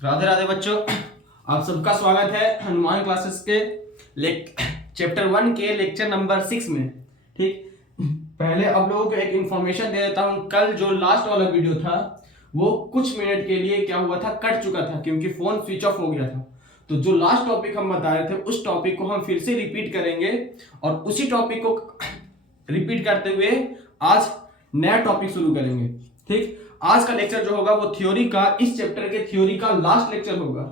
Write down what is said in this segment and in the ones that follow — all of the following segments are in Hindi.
राधे राधे बच्चों, आप सबका स्वागत है हनुमान क्लासेस के चैप्टर 1 के लेक्चर नंबर 6 में। ठीक, पहले आप लोगों को एक इंफॉर्मेशन दे देता हूं। कल जो लास्ट वाला वीडियो था वो कुछ मिनट के लिए क्या हुआ था, कट चुका था क्योंकि फोन स्विच ऑफ हो गया था। तो जो लास्ट टॉपिक हम बता रहे थे उस टॉपिक को हम फिर से रिपीट करेंगे और उसी टॉपिक को रिपीट करते हुए आज नया टॉपिक शुरू करेंगे। ठीक, आज का लेक्चर जो होगा वो थ्योरी का, इस चैप्टर के थ्योरी का लास्ट लेक्चर होगा।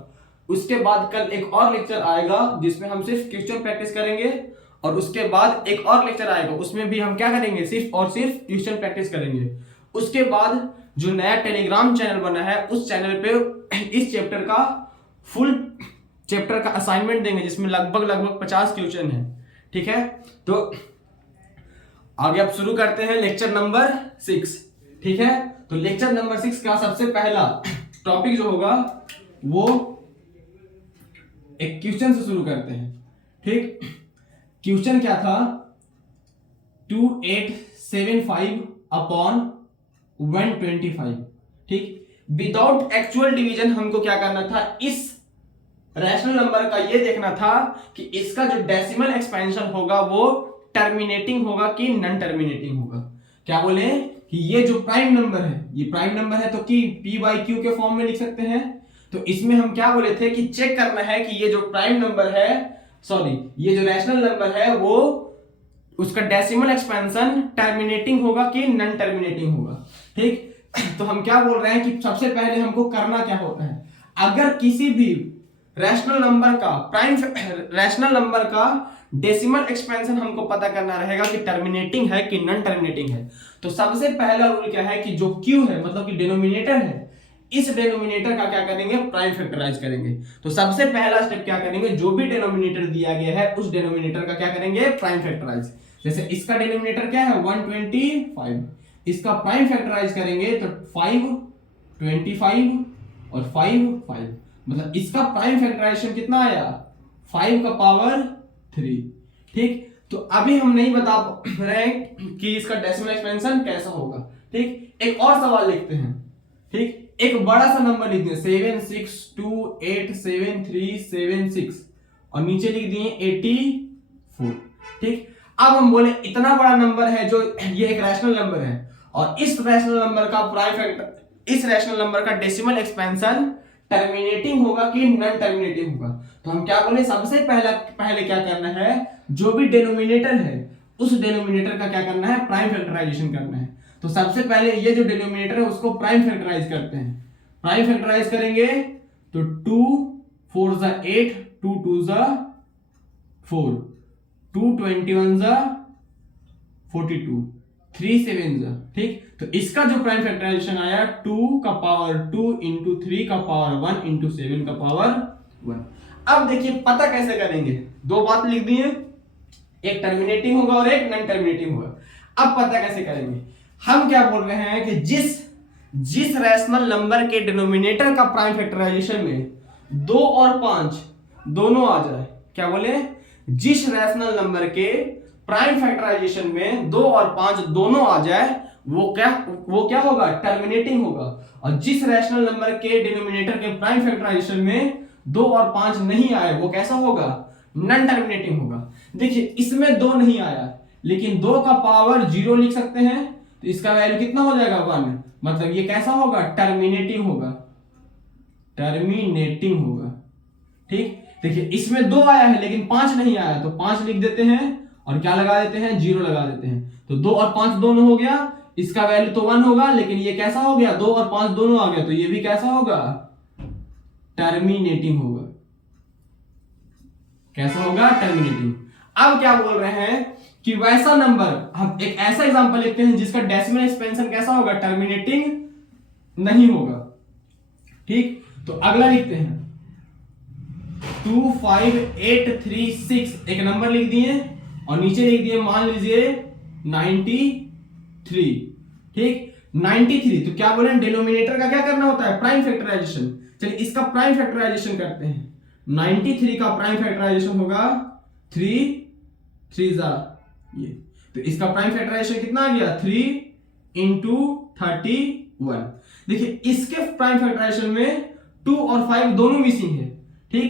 उसके बाद कल एक और लेक्चर आएगा जिसमें हम सिर्फ क्वेश्चन प्रैक्टिस करेंगे और उसके बाद एक और लेक्चर आएगा, उसमें भी हम क्या करेंगे, सिर्फ और सिर्फ क्वेश्चन प्रैक्टिस करेंगे। उसके बाद जो नया टेलीग्राम चैनल बना है उस चैनल पे इस चैप्टर का फुल चैप्टर का असाइनमेंट देंगे जिसमें लगभग 50 क्वेश्चन है। ठीक है, तो आगे अब शुरू करते हैं लेक्चर नंबर 6। ठीक है, तो लेक्चर नंबर 6 का सबसे पहला टॉपिक जो होगा वो एक क्वेश्चन से शुरू करते हैं। ठीक, क्वेश्चन क्या था, 2875 अपॉन 125। ठीक, विदाउट एक्चुअल डिवीजन हमको क्या करना था, इस रैशनल नंबर का ये देखना था कि इसका जो डेसिमल एक्सपेंशन होगा वो टर्मिनेटिंग होगा कि नॉन टर्मिनेटिंग होगा। क्या बोले कि ये जो प्राइम नंबर है, ये प्राइम नंबर है तो कि p बाई क्यू के फॉर्म में लिख सकते हैं। तो इसमें हम क्या बोले थे कि चेक करना है कि ये जो प्राइम नंबर है, ये जो रैशनल नंबर है वो उसका डेसिमल एक्सपेंशन टर्मिनेटिंग होगा कि नॉन टर्मिनेटिंग होगा। ठीक, तो हम क्या बोल रहे हैं कि सबसे पहले हमको करना क्या होता है, अगर किसी भी रैशनल नंबर का डेसिमल एक्सपेंशन हमको पता करना रहेगा कि टर्मिनेटिंग है कि नॉन टर्मिनेटिंग है। तो सबसे पहला रूल क्या है कि जो q है, मतलब कि डिनोमिनेटर है, इस डिनोमिनेटर का क्या करेंगे, प्राइम फैक्टराइज करेंगे। तो सबसे पहला स्टेप क्या करेंगे, जो भी डिनोमिनेटर दिया गया है उस डिनोमिनेटर का क्या करेंगे, प्राइम फैक्टराइज। जैसे इसका डिनोमिनेटर क्या है 125, इसका प्राइम फैक्टराइज करेंगे तो 5 25 और 5 मतलब इसका प्राइम फैक्टराइजेशन कितना आया, 5 का पावर 3। ठीक, तो अभी हम नहीं बता रहे कि इसका डेसिमल एक्सपेंशन कैसा होगा। ठीक, एक और सवाल लिखते हैं। ठीक, एक बड़ा सा नंबर लिख दिए 762873736 और नीचे लिख दिए 84। ठीक, अब हम बोले इतना बड़ा नंबर है जो ये एक रैशनल नंबर है और इस रैशनल नंबर का प्राइम फैक्टर, इस रैशनल नंबर का डेसिमल एक्सपेंशन टर्मिनेटिंग होगा कि नॉन टर्मिनेटिंग होगा। तो हम क्या बोले, सबसे पहले क्या करना है, जो भी डिनोमिनेटर है उस डिनोमिनेटर का क्या करना है, प्राइम फैक्टराइजेशन करना है। तो सबसे पहले ये जो डिनोमिनेटर है उसको प्राइम फैक्टराइज करते हैं। प्राइम फैक्टराइज करेंगे तो 2 4 8, 2 2 4, 2 21 42, 3 7। ठीक, तो इसका जो प्राइम फैक्टराइजेशन आया 2 का पावर 2 इंटू 3 का पावर 1 इंटू 7 का पावर 1। अब देखिए पता कैसे करेंगे, दो बात लिख दी है, एक टर्मिनेटिंग होगा और एक नॉन टर्मिनेटिंग होगा। अब पता कैसे करेंगे, हम क्या बोल रहे हैं कि जिस रैशनल नंबर के डिनोमिनेटर का प्राइम फैक्टराइजेशन में 2 और 5 दोनों आ जाए, क्या बोले, जिस रैशनल नंबर के प्राइम फैक्टराइजेशन में 2 और 5 दोनों आ जाए वो क्या होगा, टर्मिनेटिंग होगा। और जिस रैशनल नंबर के डिनोमिनेटर के प्राइम फैक्टराइजेशन में 2 और 5 नहीं आए वो कैसा होगा, नॉन टर्मिनेटिंग होगा। देखिए इसमें 2 नहीं आया लेकिन 2 का पावर 0 लिख सकते हैं तो इसका वैल्यू कितना हो जाएगा, 1। मतलब ये कैसा होगा, टर्मिनेटिंग होगा, टर्मिनेटिंग होगा। ठीक, देखिए इसमें 2 आया है लेकिन 5 नहीं आया तो 5 लिख देते हैं और क्या लगा देते हैं, 0 लगा देते हैं। तो 2 और 5 दोनों हो गया, इसका वैल्यू तो 1 होगा लेकिन ये कैसा हो गया, 2 और 5 दोनों आ गया तो ये भी कैसा होगा, टर्मिनेटिंग होगा। कैसा होगा, टर्मिनेटिंग। अब क्या बोल रहे हैं कि वैसा नंबर, हम एक ऐसा एग्जांपल लिखते हैं जिसका डेसिमल एक्सपेंशन कैसा होगा, टर्मिनेटिंग नहीं होगा। ठीक, तो अगला लिखते हैं 25836, एक नंबर लिख दिए और नीचे लिख दिए मान लीजिए 93। ठीक, 93। तो क्या बोले, डिनोमिनेटर का क्या करना होता है, प्राइम फैक्टराइजेशन। चलिए इसका प्राइम फैक्टराइजेशन करते हैं। 93 का प्राइम फैक्टराइजेशन होगा 3 3 ये, तो इसका प्राइम फैक्टराइजेशन कितना आ गया, 3 इंटू 31। देखिए इसके प्राइम फैक्टराइजेशन में 2 और 5 दोनों मिसिंग है, ठीक,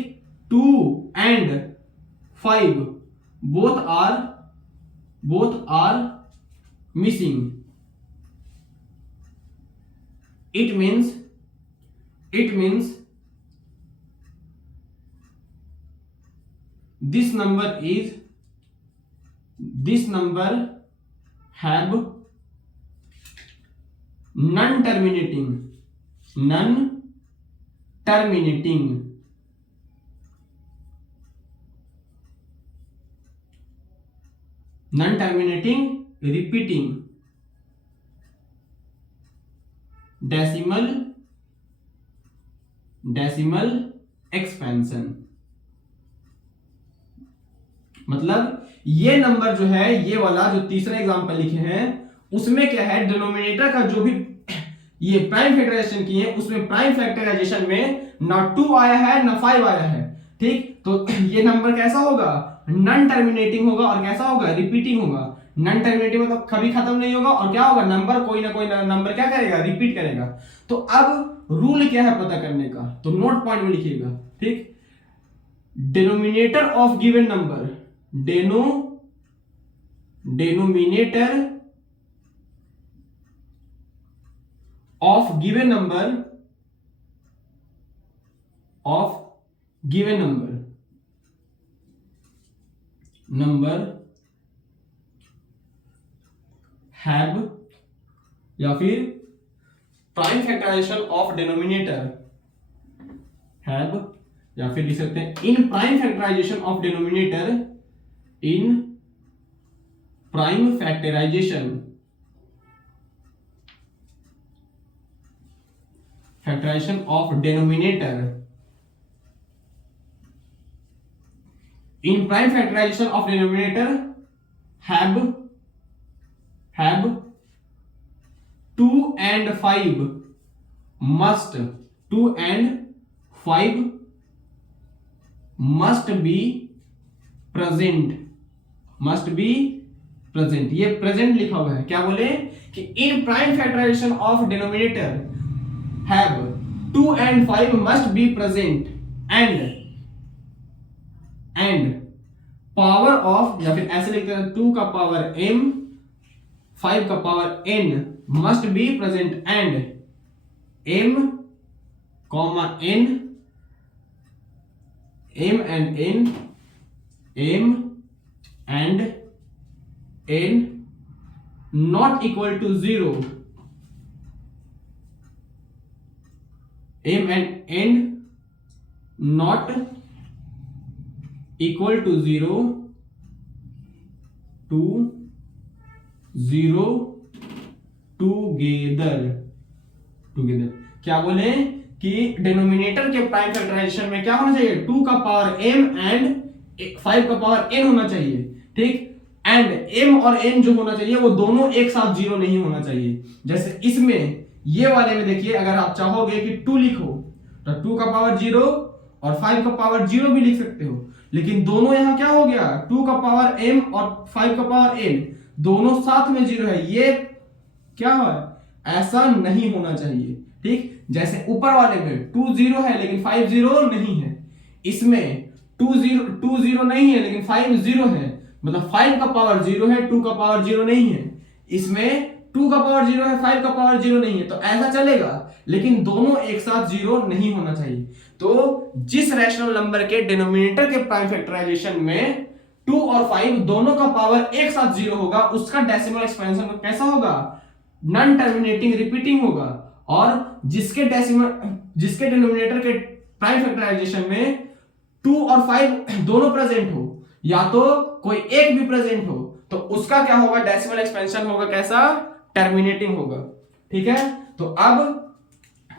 2 and 5 both are missing. It means this number have non-terminating repeating decimal expansion. मतलब ये नंबर जो है, ये वाला जो तीसरा एग्जांपल लिखे हैं उसमें क्या है, डिनोमिनेटर का जो भी ये प्राइम फैक्टराइजेशन किए हैं उसमें प्राइम फैक्टराइजेशन में ना 2 आया है ना 5 आया है, ठीक। तो ये नंबर कैसा होगा, नॉन टर्मिनेटिंग होगा और कैसा होगा, रिपीटिंग होगा। नॉन टर्मिनेटिंग मतलब कभी खत्म नहीं होगा और क्या होगा, नंबर कोई ना कोई नंबर क्या करेगा, रिपीट करेगा। तो अब रूल क्या है पता करने का, तो नोट पॉइंट में लिखिएगा, ठीक। Denominator of given number, denominator of given number have या फिर prime factorization of denominator have, या फिर लिख सकते हैं in prime factorization of denominator, in prime factorization of denominator, in prime factorization of denominator have 2 and 5 must be present। ये प्रेजेंट लिखा हुआ है, क्या बोले कि in prime factorization of denominator have 2 and 5 must be present and power of, या फिर ऐसे लिखते हैं 2 का पावर m 5 का power n must be present and m and n not equal to 0, m and n not equal to 0 together। क्या बोले कि डिनोमिनेटर के प्राइम फैक्टराइजेशन में क्या होना चाहिए, 2 का पावर m एंड 5 का पावर n होना चाहिए, ठीक। एंड m और n जो होना चाहिए वो दोनों एक साथ 0 नहीं होना चाहिए। जैसे इसमें ये वाले में देखिए, अगर आप चाहोगे कि 2 लिखो तो 2 का पावर 0 और 5 का पावर 0 भी लिख सकते हो, लेकिन दोनों यहां क्या हो गया, 2 का पावर m और 5 का पावर n दोनों साथ में 0 है, ये क्या है, ऐसा नहीं होना चाहिए, ठीक। जैसे ऊपर वाले में 2 0 है लेकिन 5 0 नहीं है, इसमें 2 0 नहीं है लेकिन 5 0 है, मतलब 5 का पावर 0 है 2 का पावर 0 नहीं है, इसमें 2 का पावर 0 है 5 का पावर 0 नहीं है, तो ऐसा चलेगा, लेकिन दोनों एक साथ 0 नहीं होना चाहिए। तो जिस रैशनल नंबर के डिनोमिनेटर के प्राइम फैक्टराइजेशन में 2 और 5 दोनों का पावर एक साथ 0 होगा, उसका डेसिमल एक्सपेंशन कैसा होगा, नॉन टर्मिनेटिंग रिपीटिंग होगा। और जिसके डिनोमिनेटर के प्राइम फैक्टराइजेशन में 2 और 5 दोनों प्रेजेंट हो या तो कोई एक भी प्रेजेंट हो, तो उसका क्या होगा, डेसिमल एक्सपेंशन होगा कैसा, टर्मिनेटिंग होगा, ठीक है। तो अब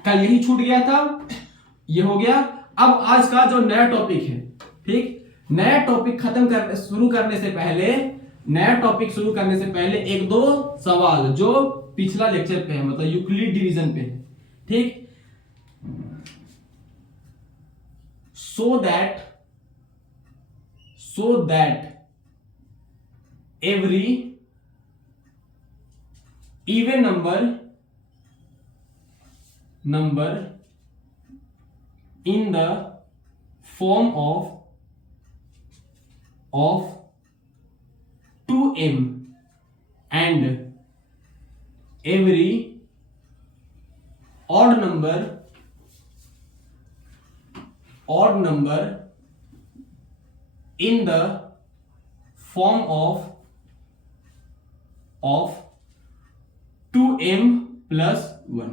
कल यही छूट गया था, ये हो गया। अब आज का जो नया टॉपिक है, ठीक, नया टॉपिक शुरू करने से पहले एक दो सवाल जो पिछला लेक्चर पे है, मतलब यूक्लिड डिवीजन पे है, ठीक। so that every even number in the form of 2m and every odd number in the form of 2m plus 1।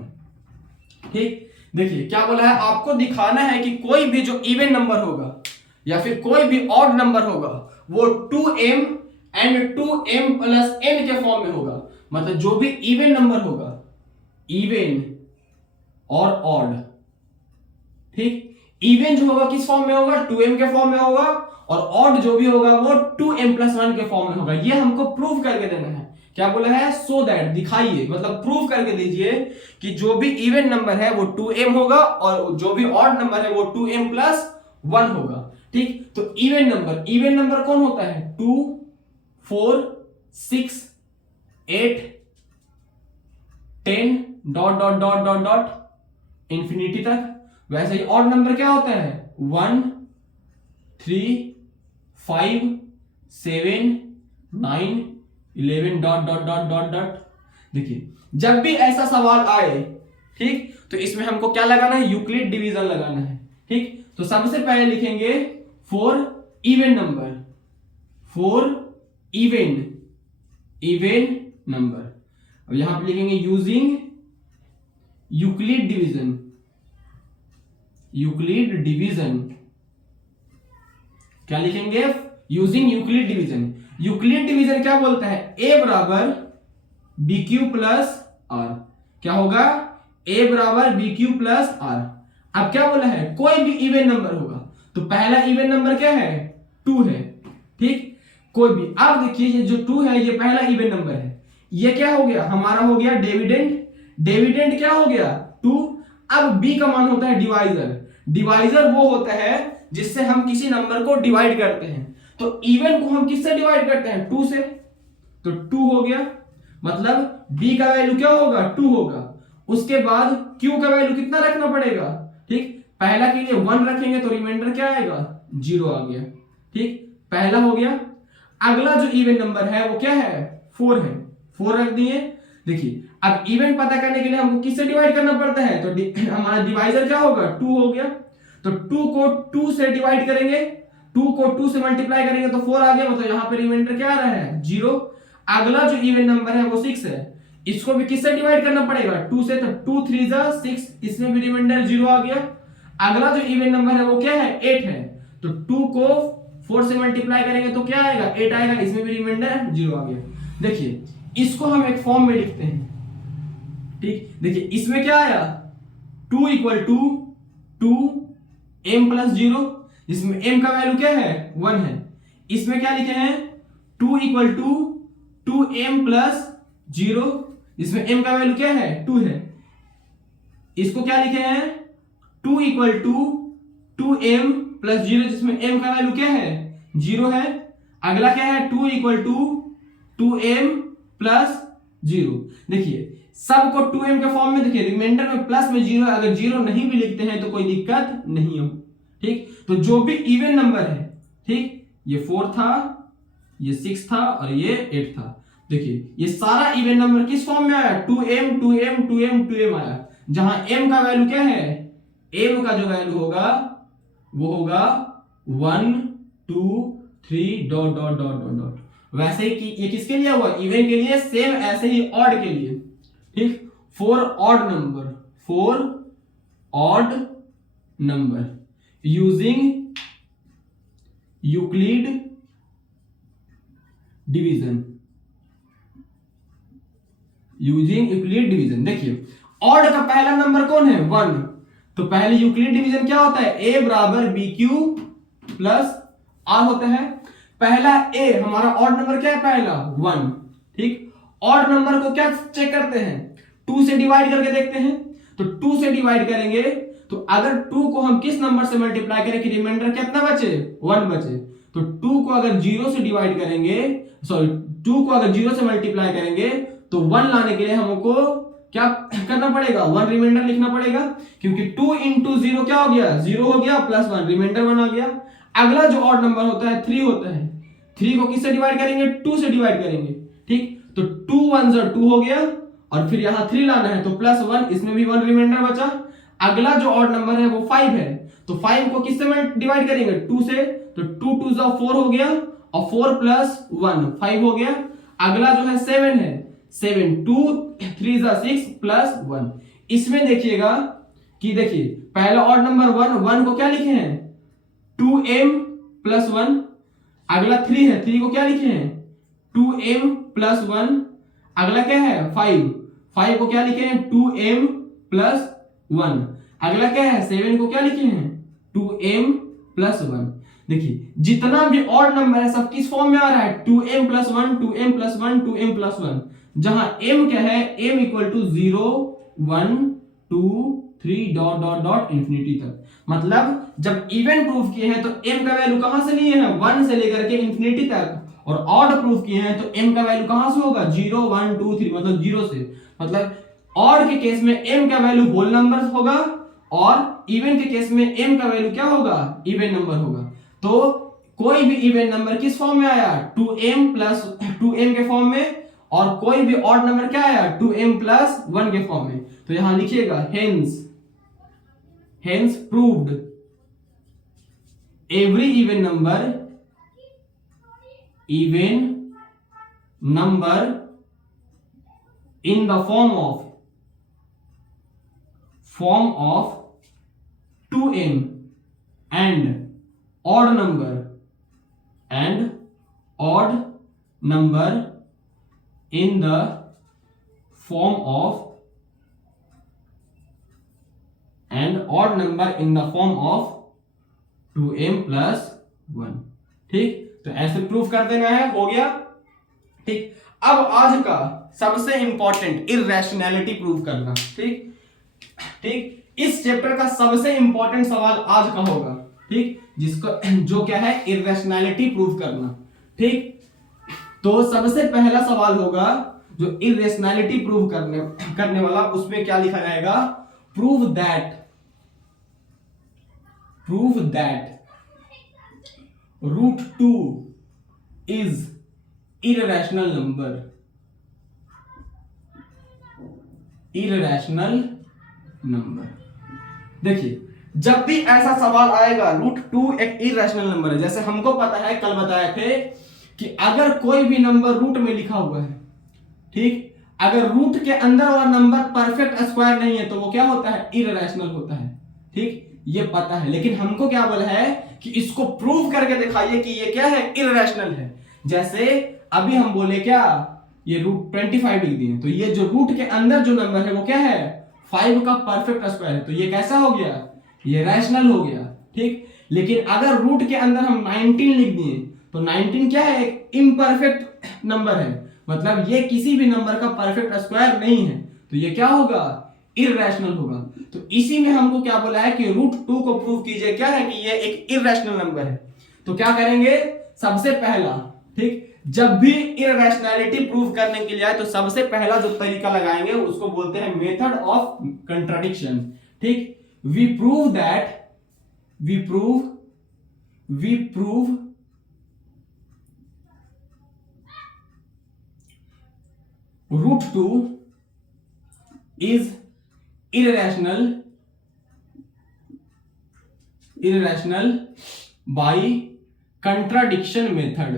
ठीक, देखिए क्या बोला है, आपको दिखाना है कि कोई भी जो इवन नंबर होगा या फिर कोई भी ऑड नंबर होगा वो 2m and 2m plus n के फॉर्म में होगा। मतलब जो भी इवन नंबर होगा, इवन और ऑड, ठीक, इवन जो होगा किस फॉर्म में होगा, 2m के फॉर्म में होगा, और ऑड जो भी होगा वो 2m प्लस 1 के फॉर्म में होगा। ये हमको प्रूव करके देना है। क्या बोला है, सो दैट, दिखाइए, मतलब प्रूव करके दीजिए कि जो भी इवन नंबर है वो 2m होगा और जो भी ऑड नंबर है वो 2m प्लस 1 होगा। ठीक, तो इवन नंबर कौन होता है, 2 4 6 8 10 dot dot dot dot dot infinity तक। वैसे ही ऑड नंबर क्या होता है, 1 3 5 7 9 11 dot dot dot dot dot. देखिए जब भी ऐसा सवाल आए, ठीक, तो इसमें हमको क्या लगाना है, यूक्लिड डिवीजन लगाना है। ठीक, तो सबसे पहले लिखेंगे for even number, for even number. अब यहां पे लिखेंगे यूजिंग यूक्लिड डिवीजन। क्या लिखेंगे, using Euclid division. Euclid division क्या बोलता है, a बराबर बी क्यू प्लस आर। क्या होगा, a बराबर बी क्यू प्लस आर। अब क्या बोला है, कोई भी इवन नंबर होगा, तो पहला इवन नंबर क्या है, 2 है। ठीक, कोई भी, अब देखिए ये जो 2 है ये पहला इवन नंबर है। ये क्या हो गया, हमारा हो गया डिविडेंड क्या हो गया, 2। अब b का मान होता है डिवाइजर वो होता है जिससे हम किसी नंबर को डिवाइड करते हैं। तो इवन को हम किससे डिवाइड करते हैं, 2 से, तो 2 हो गया। मतलब b का वैल्यू क्या होगा, 2 होगा। उसके बाद q का वैल्यू कितना रखना पड़ेगा, ठीक, पहला के लिए 1 रखेंगे तो रिमाइंडर क्या आएगा, 0 आ गया। ठीक, पहला हो गया। अगला जो इवन नंबर है वो क्या है, 4 है, 4 रख दिए। देखिए अब इवन पता करने के लिए हमको किससे डिवाइड करना पड़ता है, तो हमारा डिवाइजर क्या होगा, 2 हो गया। तो 2 को 2 से डिवाइड करेंगे, 2 को 2 से मल्टीप्लाई करेंगे तो 4 आ गया। मतलब यहां पे रिमाइंडर क्या आ रहा है, 0। अगला जो इवन नंबर है वो 6 है, इसको भी किससे डिवाइड करना पड़ेगा, 2 से, तो 2 3 जा 6, इसमें भी रिमाइंडर 0 आ गया। अगला जो इवन नंबर है वो क्या है, 8 है, तो 2 को 4 से मल्टीप्लाई करेंगे तो क्या आएगा, 8 आएगा, इसमें भी रिमाइंडर 0 आ गया। देखिए इसको हम एक फॉर्म में लिखते हैं। ठीक, देखिए इसमें क्या आया, 2 इक्वल टू 2m प्लस 0, जिसमें m का वैल्यू क्या है, 1 है। इसमें क्या लिखे हैं, 2 इक्वल टू 2m प्लस 0, जिसमें m का वैल्यू क्या है, 2 है। इसको क्या लिखे हैं, 2 इक्वल टू 2m प्लस 0, जिसमें m का वैल्यू क्या है, 0 है। अगला क्या है, 2 इक्वल टू 2m प्लस 0। देखिए सबको 2m के फॉर्म में, देखिए रिमाइंडर में प्लस में 0, अगर 0 नहीं भी लिखते हैं तो कोई दिक्कत नहीं हो। ठीक, तो जो भी इवन नंबर है, ठीक, ये 4 था, ये 6 था और ये 8 था। देखिए ये सारा इवन नंबर किस फॉर्म में आया, 2m 2m 2m 2m आया। जहां m का वैल्यू क्या है, m का जो वैल्यू होगा वो होगा 1 2 3 dot dot dot dot dot. वैसे ही कि ये किसके लिए हुआ, इवन के लिए, सेम ऐसे ही ऑड के लिए। ठीक, for odd number using Euclid division, देखिए ऑड का पहला नंबर कौन है, 1, तो पहले यूक्लिड डिवीजन क्या होता है, a बराबर बी क्यू प्लस आर होता है। पहला a हमारा ऑड नंबर क्या है, पहला 1। ठीक, ऑड नंबर को क्या चेक करते हैं, 2 से डिवाइड करके देखते हैं। तो 2 से डिवाइड करेंगे तो अगर 2 को हम किस नंबर से मल्टीप्लाई करें कि रिमाइंडर कितना बचे, 1 बचे, तो 2 को अगर 0 से डिवाइड करेंगे, सॉरी 2 को अगर 0 से मल्टीप्लाई करेंगे तो 1 लाने के लिए हमको क्या करना पड़ेगा, 1 रिमाइंडर लिखना पड़ेगा, क्योंकि 2 इंटू 0 क्या हो गया, 0 हो गया, प्लस 1 रिमाइंडर 1 आ गया। अगला जो ऑड नंबर होता है 3 होता है, 3 को किससे डिवाइड करेंगे, 2 से डिवाइड करेंगे, ठीक। तो 2 1 2 हो गया, और फिर यहां 3 लाना है तो प्लस 1, इसमें भी 1 रिमाइंडर बचा। अगला जो ऑड नंबर है वो 5 है, तो 5 को किससे डिवाइड करेंगे, 2 से, तो 2 2 4 हो गया, और 4 प्लस 1 5 हो गया। अगला जो है 7 है, 7 2 3 6 प्लस 1। इसमें देखिएगा कि देखिए पहला ऑड नंबर 1 को क्या लिखे हैं, 2m प्लस 1। अगला 3 है, 3 को क्या लिखे हैं, 2m प्लस 1। अगला क्या है 5 को क्या लिखे हैं, 2m प्लस 1। अगला क्या है 7 को क्या लिखे हैं, 2m प्लस 1। देखिए जितना भी ऑड नंबर है सब किस फॉर्म में आ रहा है, 2m plus 1 2m plus 1 2m plus 1, जहां m क्या है, m equal to 0 1 2 3 dot dot dot infinity तक। मतलब जब इवन प्रूफ किए हैं तो m का वैल्यू कहां से लिए हैं, 1 से लेकर के इंफिनिटी तक, और ऑड प्रूफ किए हैं तो m का वैल्यू कहां से होगा, 0 1 2 3, मतलब 0 से। मतलब ऑड के केस में m का वैल्यू होल नंबर होगा, और इवन के केस में m का वैल्यू क्या होगा, इवन नंबर होगा। तो कोई भी इवन नंबर किस फॉर्म में आया, 2m प्लस 2m के फॉर्म में, और कोई भी ऑड नंबर क्या आया, 2m प्लस 1 के फॉर्म में। तो यहां लिखिएगा hence proved every even number in the form of 2m and odd number in the form of and odd number in the form of 2m plus 1। ठीक, तो ऐसे प्रूफ कर देना है, हो गया। ठीक, अब आज का सबसे इंपॉर्टेंट इररेशनैलिटी प्रूव करना। ठीक, इस चैप्टर का सबसे इंपॉर्टेंट सवाल आज का होगा, ठीक, जिसको जो क्या है, इररेशनैलिटी प्रूव करना। ठीक, तो सबसे पहला सवाल होगा जो इररेशनैलिटी प्रूव करने वाला, उसमें क्या लिखा जाएगा, prove that √2 is irrational number। देखिए जब भी ऐसा सवाल आएगा, √2 एक इररेशनल नंबर है, जैसे हमको पता है, कल बताए थे कि अगर कोई भी नंबर रूट में लिखा हुआ है, ठीक, अगर रूट के अंदर वाला नंबर परफेक्ट स्क्वायर नहीं है तो वो क्या होता है, इररेशनल होता है। ठीक, ये पता है, लेकिन हमको क्या बोला है कि इसको प्रूव करके दिखाइए कि ये क्या है, इररेशनल है। जैसे अभी हम बोले क्या, ये √25 लिख दिए, तो ये जो रूट के अंदर जो नंबर है वो क्या है, 5 का परफेक्ट स्क्वायर है, तो ये कैसा हो गया, ये रैशनल हो गया। ठीक, लेकिन अगर रूट के अंदर हम 19 लिख दिए तो 19 क्या है, एक इम्परफेक्ट नंबर है, मतलब ये किसी भी नंबर का परफेक्ट स्क्वायर नहीं है, तो ये क्या होगा, इररेशनल होगा। तो इसी में हमको क्या बोला है कि √2 को प्रूव कीजिए, क्या है कि ये एक इररेशनल नंबर है। तो क्या करेंगे, सबसे पहला, ठीक, जब भी इररेशनैलिटी प्रूव करने के लिए आए तो सबसे पहला जो तरीका लगाएंगे उसको बोलते हैं मेथड ऑफ कंट्राडिक्शन। ठीक, we prove √2 is irrational by contradiction method।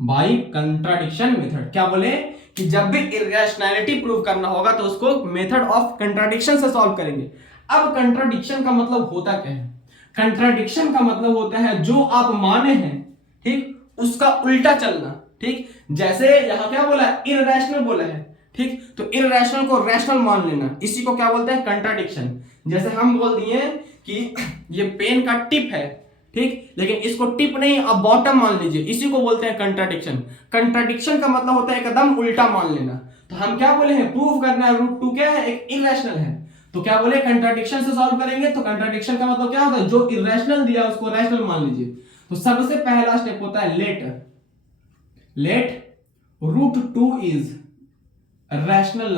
By contradiction method. क्या बोले कि जब भी इररेशनैलिटी प्रूव करना होगा तो उसको मेथड ऑफ कंट्राडिक्शन से सॉल्व करेंगे। अब कंट्राडिक्शन का मतलब होता क्या है, कंट्राडिक्शन का मतलब होता है जो आप माने हैं, ठीक, उसका उल्टा चलना। ठीक, जैसे यहां क्या बोला है, इररेशनल बोला है, ठीक, तो इररेशनल को रैशनल मान लेना, इसी को क्या बोलते हैं, कंट्राडिक्शन। जैसे हम बोल दिए कि ये पेन का टिप है, ठीक, लेकिन इसको टिप नहीं अब बॉटम मान लीजिए, इसी को बोलते हैं कंट्राडिक्शन। कंट्राडिक्शन का मतलब होता है एकदम उल्टा मान लेना। तो हम क्या बोले हैं, प्रूव करना है √2 क्या है, एक इररेशनल है, तो क्या बोले कंट्राडिक्शन से सॉल्व करेंगे। तो कंट्राडिक्शन का मतलब क्या होता है, जो इररेशनल दिया उसको रैशनल मान लीजिए। तो सबसे पहला स्टेप होता है let √2 is rational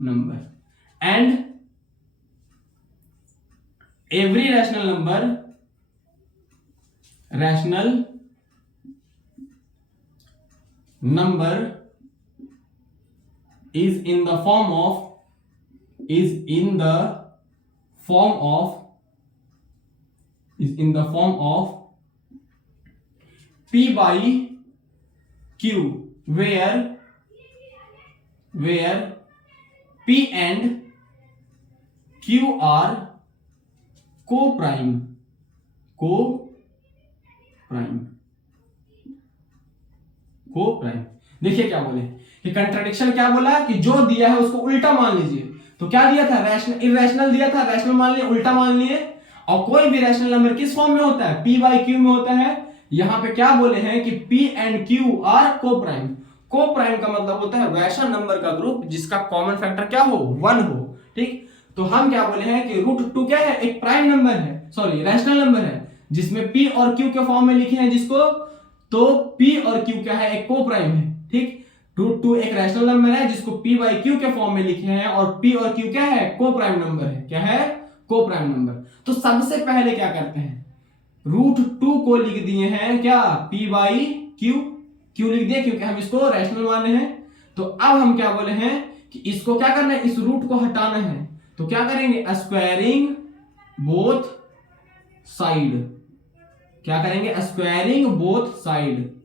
number and every rational number is in the form of P by Q where P and Q are co-prime देखिए क्या बोले कि कंट्राडिक्शन क्या बोला कि जो दिया है उसको उल्टा मान लीजिए। तो क्या दिया था, रैशनल इरेशनल दिया था, रैशनल मान लिए, उल्टा मान लिए। और कोई भी रैशनल नंबर किस फॉर्म में होता है, P by Q में होता है। यहां पे क्या बोले हैं कि P and Q are coprime. Coprime का मतलब होता है वैसा नंबर का ग्रुप जिसका कॉमन फैक्टर क्या हो, 1 हो। ठीक, तो हम क्या बोले हैं कि √2 क्या है, एक प्राइम नंबर है, सॉरी रैशनल नंबर है जिसमें P और Q के फॉर्म में लिखे हैं जिसको, तो P और Q क्या है, एक को-प्राइम है। ठीक, √2 एक रैशनल नंबर है जिसको P by Q के फॉर्म में लिखे हैं और P और Q क्या है, को-प्राइम नंबर है। क्या है, को-प्राइम नंबर। तो सबसे पहले क्या करते हैं, √2 को लिख दिए हैं क्या, P by Q, क्यों लिख दिया, क्योंकि हम इसको रैशनल माने हैं। तो अब हम क्या बोले हैं कि इसको क्या करना है, इस रूट को हटाना है। तो क्या करेंगे, स्क्वायरिंग बोथ साइड। क्या करेंगे, squaring both side,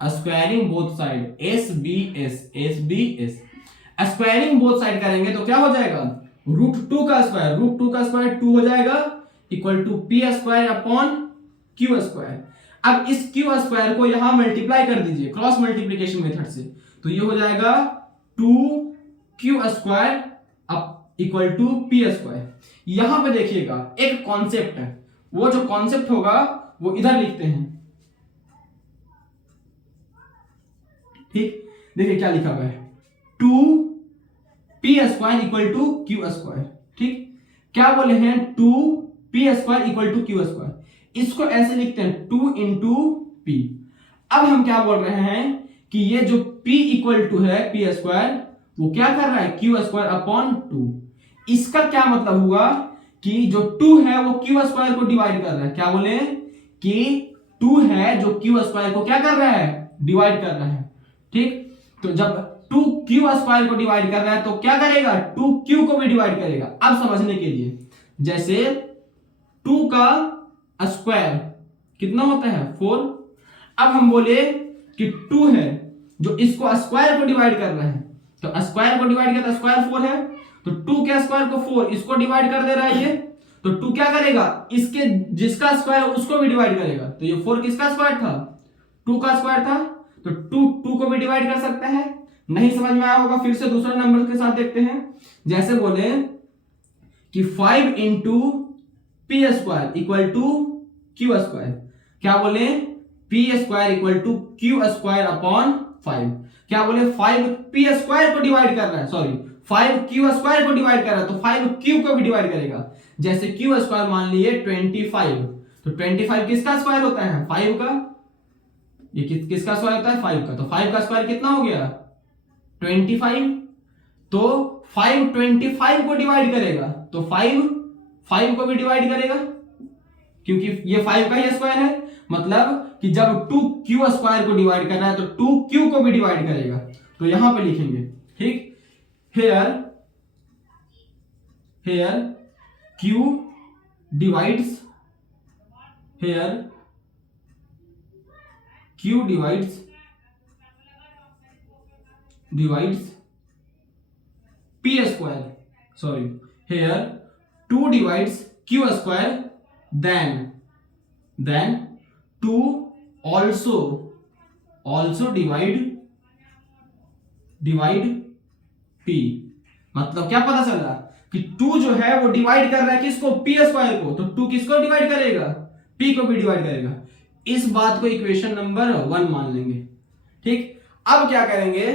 SBS। Squaring both side करेंगे तो क्या हो जाएगा, √2 का स्क्वायर 2 हो जाएगा equal to P² upon Q²। अब इस Q² को यहां मल्टीप्लाई कर दीजिए क्रॉस मल्टीप्लीकेशन मेथड से, तो ये हो जाएगा 2Q² इक्वल टू P²। यहां पे देखिएगा एक कॉन्सेप्ट है, वो जो कॉन्सेप्ट होगा वो इधर लिखते हैं। ठीक, देखिए क्या लिखा हुआ है, 2P² इक्वल टू Q²। ठीक, क्या बोले हैं, 2P² इक्वल टू Q²। इसको ऐसे लिखते हैं 2 इंटू P। अब हम क्या बोल रहे हैं कि ये जो P इक्वल टू है P² वो क्या कर रहा है, Q² अपॉन 2। इसका क्या मतलब हुआ कि जो 2 है वो Q² को डिवाइड कर रहा है। क्या बोले कि 2 है जो Q² को क्या कर रहा है, डिवाइड कर रहा है। ठीक, तो जब 2 Q² को डिवाइड कर रहा है तो क्या करेगा, 2 Q को भी डिवाइड करेगा। अब समझने के लिए, जैसे 2 का स्क्वायर कितना होता है, 4। अब हम बोले कि 2 है जो इसको स्क्वायर को डिवाइड कर रहा है, तो स्क्वायर को डिवाइड करता है, स्क्वायर 4 है, तो 2 के स्क्वायर को 4 इसको डिवाइड कर दे रहा है ये, तो 2 क्या करेगा, इसके जिसका स्क्वायर उसको भी डिवाइड करेगा। तो ये 4 किसका स्क्वायर था, 2 का स्क्वायर था, तो 2 को भी डिवाइड कर सकता है। नहीं समझ में आया होगा, फिर से दूसरे नंबर के साथ देखते हैं। जैसे बोले कि 5 into P² equal to Q²। क्या बोले, P² equal to Q² upon 5। क्या बोले, 5 P² को डिवाइड कर रहा है, सॉरी 5 Q² को डिवाइड कर रहा है, तो 5 Q को भी डिवाइड करेगा। जैसे Q² मान लिए 25, तो 25 किसका स्क्वायर होता है, 5 का। ये किसका स्क्वायर होता है, 5 का। तो 5 का स्क्वायर कितना हो गया, 25। तो 5 25 को डिवाइड करेगा, तो 5 को भी डिवाइड करेगा, क्योंकि ये 5 का ही स्क्वायर है। मतलब कि जब 2 Q² को डिवाइड करना है तो 2 Q को भी डिवाइड करेगा। तो यहां पे लिखेंगे, ठीक, here Q divides, here Q divides P², sorry, here 2 divides Q², then 2 also divide P। मतलब क्या पता चला कि 2 जो है वो डिवाइड कर रहा है किसको, P² को, तो 2 किसको डिवाइड करेगा, P को भी डिवाइड करेगा। इस बात को इक्वेशन नंबर 1 मान लेंगे। ठीक, अब क्या करेंगे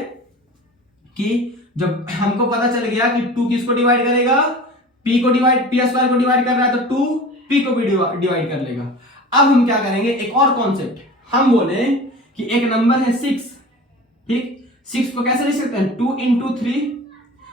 कि जब हमको पता चल गया कि 2 किसको डिवाइड करेगा, पी स्क्वायर को डिवाइड कर रहा है तो 2 पी को भी डिवाइड कर लेगा। अब हम क्या करेंगे, एक और कॉन्सेप्ट, हम बोले कि एक नंबर है 6, ठीक, 6 को कैसे लिख सकते हैं, 2 इंटू 3,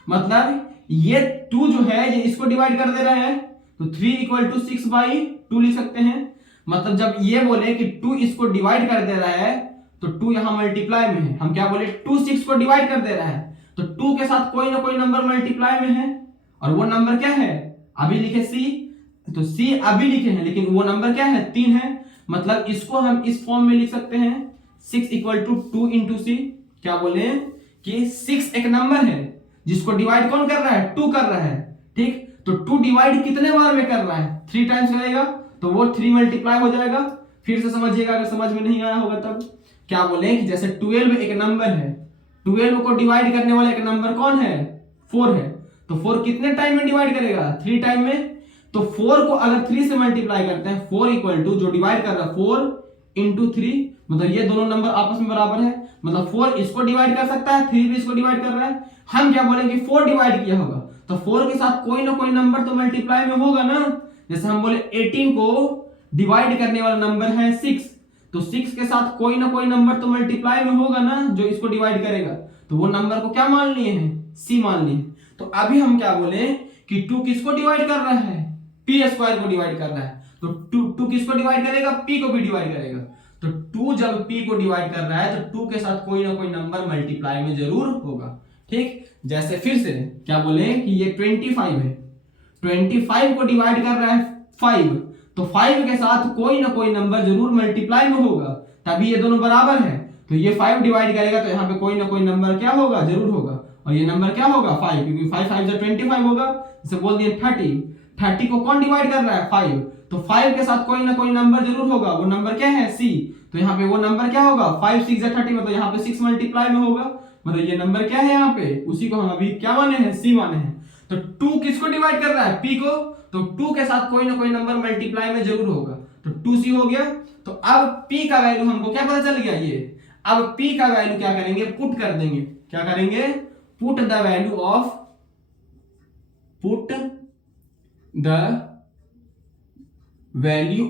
मतलब ये 2 जो है ये इसको डिवाइड कर दे रहा है तो 3 इक्वल टू 6/2 लिख सकते हैं। मतलब जब ये बोले कि 2 इसको डिवाइड कर दे रहा है तो 2 यहां मल्टीप्लाई में है, हम क्या बोले 2 6 को डिवाइड कर दे रहा है तो 2 के साथ कोई ना कोई नंबर मल्टीप्लाई में है, और वो नंबर क्या है, अभी लिखे C, तो C अभी लिखे हैं लेकिन वो नंबर क्या है, 3 है। मतलब इसको हम इस फॉर्म में लिख सकते हैं 6 इक्वल टू 2 इंटू C। क्या बोले कि 6 एक नंबर है जिसको डिवाइड कौन कर रहा है, 2 कर रहा है, ठीक, तो 2 डिवाइड कितने बार में कर रहा है, 3 टाइम्स करेगा तो वो 3 मल्टीप्लाई हो जाएगा। फिर से समझिएगा अगर समझ में नहीं आया होगा तब। क्या बोले कि जैसे 12 एक नंबर है, 12 को डिवाइड करने वाला एक नंबर कौन है, 4 है, तो 4 कितने टाइम में डिवाइड करेगा, 3 टाइम में। तो 4 को अगर 3 से मल्टीप्लाई करते हैं, 4 इक्वल टू जो डिवाइड कर रहा है 4 इंटू 3, मतलब ये दोनों नंबर आपस में बराबर है, मतलब 4 इसको डिवाइड कर सकता है, 3 भी इसको डिवाइड कर रहा है। हम क्या बोलेंगे 4 डिवाइड किया होगा तो 4 के साथ कोई ना कोई नंबर तो मल्टीप्लाई में होगा ना। जैसे हम बोले 18 को डिवाइड करने वाला नंबर है 6, तो 6 के साथ कोई ना कोई नंबर तो मल्टीप्लाई में होगा ना जो इसको डिवाइड करेगा, तो वो नंबर को क्या मान लिए हैं, C मान लिए। तो अभी हम क्या बोले कि 2 किसको डिवाइड कर रहा है, पी स्क्वायर को डिवाइड कर रहा है, तो 2 किसको डिवाइड करेगा, P को भी डिवाइड करेगा। तो 2 जब P को डिवाइड कर रहा है तो 2 के साथ कोई ना कोई नंबर मल्टीप्लाई में जरूर होगा, ठीक। जैसे फिर से क्या बोले कि ये 25 है, 25 को डिवाइड कर रहा है 5, तो 5 के साथ कोई ना कोई नंबर जरूर मल्टीप्लाई में होगा, तभी ये दोनों बराबर है। तो ये 5 डिवाइड करेगा तो यहाँ पे कोई ना कोई नंबर क्या होगा, जरूर होगा, और ये नंबर क्या होगा 5, क्योंकि 5 5 से 25 होगा। जैसे बोल दिए 30 को कौन डिवाइड कर रहा है, 5, तो 5 के साथ कोई ना कोई नंबर जरूर होगा, वो नंबर क्या है, C, तो यहाँ पे वो नंबर क्या होगा 5 6 या 30, मतलब यहाँ पे 6 मल्टीप्लाई में होगा, मतलब ये नंबर क्या है यहाँ पे, उसी को हम अभी क्या माने हैं, C माने हैं। तो 2 किसको डिवाइड कर रहा है, P को, तो 2 के साथ कोई ना कोई नंबर मल्टीप्लाई में जरूर होगा, तो 2C हो गया। तो अब P का वैल्यू हमको क्या पता चल गया, ये अब P का वैल्यू क्या करेंगे, पुट कर देंगे, क्या करेंगे, put the value of, put the value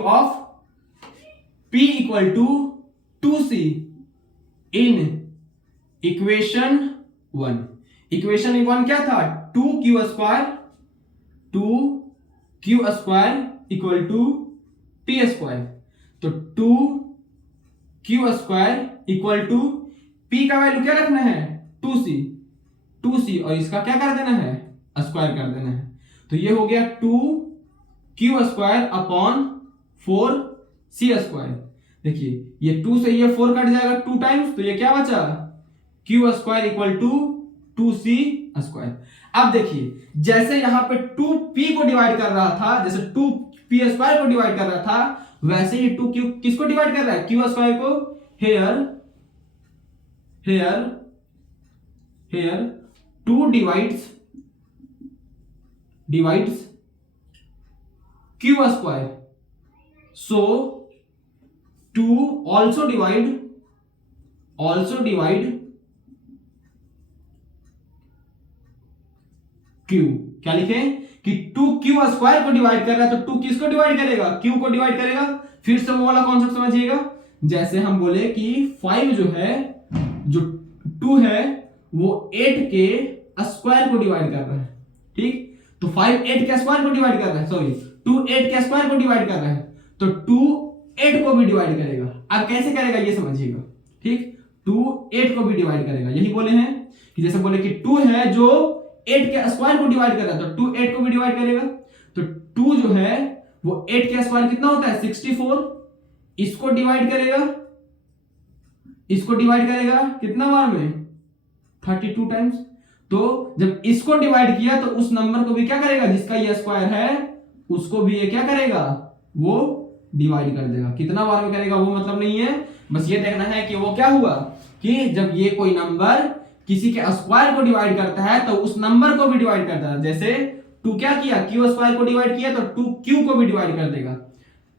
of P equal to 2C in equation 1। Equation 1 क्या था, 2q square equal to P square, तो 2q square equal to P का वैल्यू क्या रखना है, 2C, और इसका क्या कर देना है, स्क्वायर कर देना है। तो ये हो गया 2q square upon 4C square. देखिए ये 2 से ये 4 कट जाएगा 2 टाइम्स, तो ये क्या बचा, q square equal to 2C square. अब देखिए जैसे यहाँ पे 2p को डिवाइड कर रहा था, जैसे 2p स्क्वायर को डिवाइड कर रहा था, वैसे ही 2q किसको डिवाइड कर रहा है, q स्क्वायर को। Here 2 divides q square, so 2 also divide q। क्या लिखे कि 2q स्क्वायर को डिवाइड कर रहा है, तो 2 किसको डिवाइड करेगा, q को डिवाइड करेगा। फिर से वो वाला कॉन्सेप्ट समझिएगा, जैसे हम बोले कि 5 जो है, जो 2 है वो 8 के स्क्वायर को डिवाइड कर रहा है, ठीक, तो 5 8 के स्क्वायर को डिवाइड कर रहा है, सॉरी 2 8 के स्क्वायर को डिवाइड कर रहा है, तो 2 8 को भी डिवाइड करेगा। अब कैसे करेगा ये समझिएगा, ठीक, 2 8 को भी डिवाइड करेगा। यही बोले हैं कि जैसे बोले कि 2 है जो 8 के स्क्वायर को डिवाइड कर रहा है, तो 2 8 को भी डिवाइड करेगा। तो 2 जो है वो 8 के स्क्वायर कितना होता है, 64, इसको डिवाइड करेगा कितना बार में, 32 टाइम्स। तो जब इसको डिवाइड किया तो उस नंबर को भी क्या करेगा, जिसका ये स्क्वायर है उसको भी ये क्या करेगा, वो डिवाइड कर देगा। कितना बार में करेगा वो मतलब नहीं है, बस ये देखना है कि वो क्या हुआ, कि जब ये कोई नंबर किसी के स्क्वायर को डिवाइड करता है तो उस नंबर को भी डिवाइड करता है। जैसे 2 क्या किया, q स्क्वायर को डिवाइड किया तो 2q को भी डिवाइड कर देगा,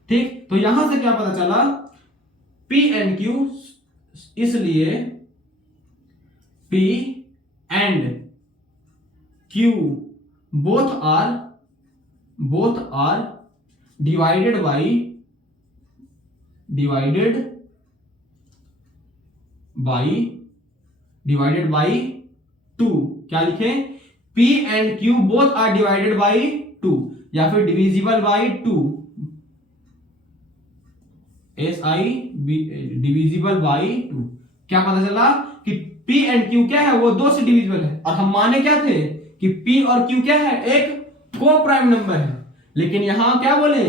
ठीक। तो यहां से क्या पता चला, p एंड q, इसलिए p and q both are divided by 2। क्या लिखे? P and Q both are divided by 2 या फिर डिविजिबल बाई 2। Divisible by 2। क्या पता चला कि P एंड Q क्या है, वो 2 से डिविजिबल है। और हम माने क्या थे कि P और Q क्या है, एक को प्राइम नंबर है। लेकिन यहां क्या बोले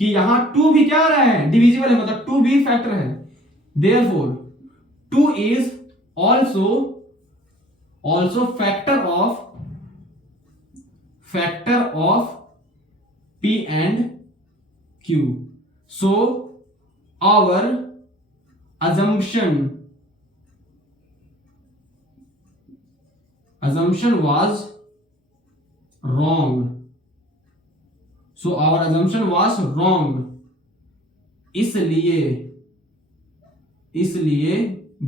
कि यहां 2 भी क्या रहा है, डिविजिबल है, मतलब 2 भी फैक्टर है। Therefore 2 is also factor of P and Q. So our assumption was wrong. So our assumption was wrong. इसलिए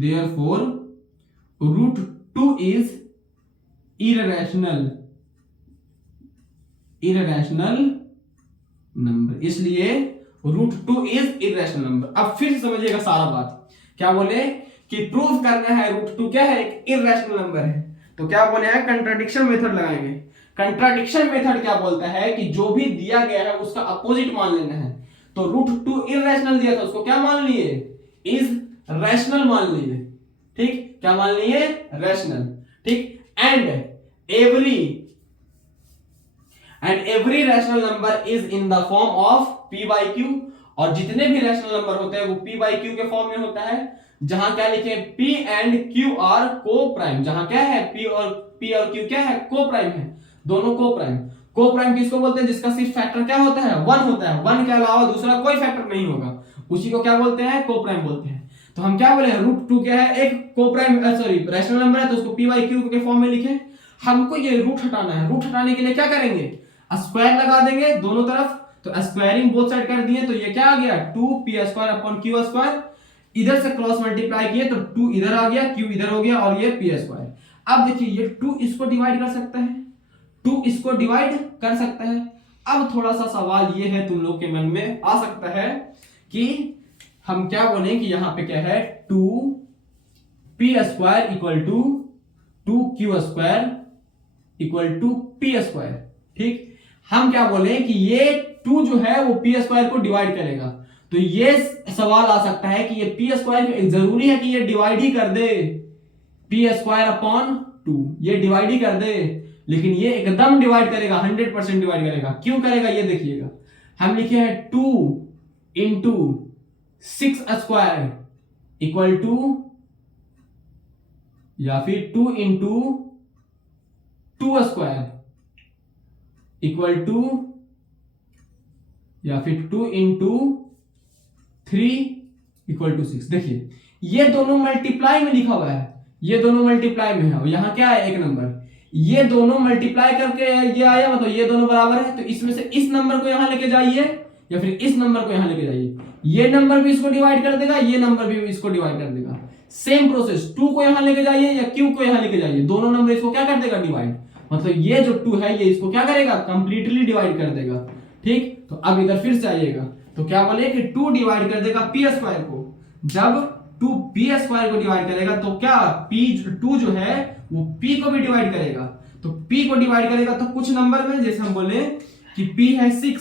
therefore root 2 is irrational number. इसलिए रूट 2 इज इरेशनल नंबर। अब फिर से समझिएगा सारा बात। क्या बोले कि प्रूफ करना है रूट 2 क्या है, एक इरेशनल नंबर है। तो क्या बोले हैं, कंट्राडिक्शन मेथड लगाएंगे। कंट्राडिक्शन मेथड क्या बोलता है कि जो भी दिया गया है उसका अपोजिट मान लेना है। तो रूट 2 इरेशनल दिया था, उसको क्या मान लिए, इज रैशनल मान लिए। ठीक, क्या मान लिए, रैशनल। ठीक, and every rational number is in the form of P by Q। और जितने भी रैशनल नंबर होते हैं वो P by Q के फॉर्म में होता है। जहां क्या लिखे, P एंड Q आर को प्राइम। जहां क्या है, P और Q क्या है, को प्राइम है, दोनों को प्राइम। को प्राइम किसको बोलते हैं, जिसका सिर्फ फैक्टर क्या होता है, 1 होता है। 1 के अलावा दूसरा कोई फैक्टर नहीं होगा, उसी को क्या बोलते हैं, को प्राइम बोलते हैं। तो हम क्या बोले, रूट 2 क्या है, एक को प्राइम रैशनल नंबर है, तो उसको P by Q के फॉर्म में लिखे। हमको ये रूट हटाना है। रूट हटाने के लिए क्या करेंगे, स्क्वायर लगा देंगे दोनों तरफ। तो स्क्वायरिंग बोथ साइड कर दिए, तो ये क्या आ गया, 2p² अपॉन q²। इधर से क्रॉस मल्टीप्लाई किए तो 2 इधर आ गया, q इधर हो गया, और ये p²। अब देखिए ये 2 इसको डिवाइड कर सकता है, 2 इसको डिवाइड कर सकता है। अब थोड़ा सा सवाल ये है तुम लोग के मन में आ सकता है कि हम क्या बोले कि यहां पे क्या है, 2p² equal to 2q² equal to p²। ठीक, हम क्या बोले कि ये 2 जो है वो p² को डिवाइड करेगा। तो ये सवाल आ सकता है कि ये p² जरूरी है कि ये डिवाइड ही कर दे, p² अपॉन 2 ये डिवाइड ही कर दे। लेकिन ये एकदम डिवाइड करेगा, 100% डिवाइड करेगा। क्यों करेगा ये देखिएगा। हम लिखे हैं 2 इंटू 6² इक्वल टू, या फिर 2 इंटू 2² इक्वल टू, या फिर 2 इंटू 3 इक्वल टू 6। देखिए ये दोनों मल्टीप्लाई में लिखा हुआ है, ये दोनों मल्टीप्लाई में है, और यहां क्या है, एक नंबर। ये दोनों मल्टीप्लाई करके ये आया, मतलब ये दोनों बराबर है। तो इसमें से इस नंबर को यहां लेके जाइए, या फिर इस नंबर को यहां लेके जाइए। ये नंबर भी इसको डिवाइड कर देगा, ये नंबर भी इसको डिवाइड कर देगा। सेम प्रोसेस, 2 को यहां लेके जाइए या Q को यहां लेके जाइए, दोनों नंबर इसको क्या कर देगा, डिवाइड। मतलब ये जो 2 है ये इसको क्या करेगा, कंप्लीटली डिवाइड कर देगा। ठीक, तो अब इधर फिर से आइएगा, तो क्या बोले कि 2 डिवाइड कर देगा p² को। जब 2 p² को डिवाइड करेगा तो क्या p2 जो है वो p को भी डिवाइड करेगा। तो p को डिवाइड करेगा तो कुछ नंबर में, जैसे हम बोले कि p है 6,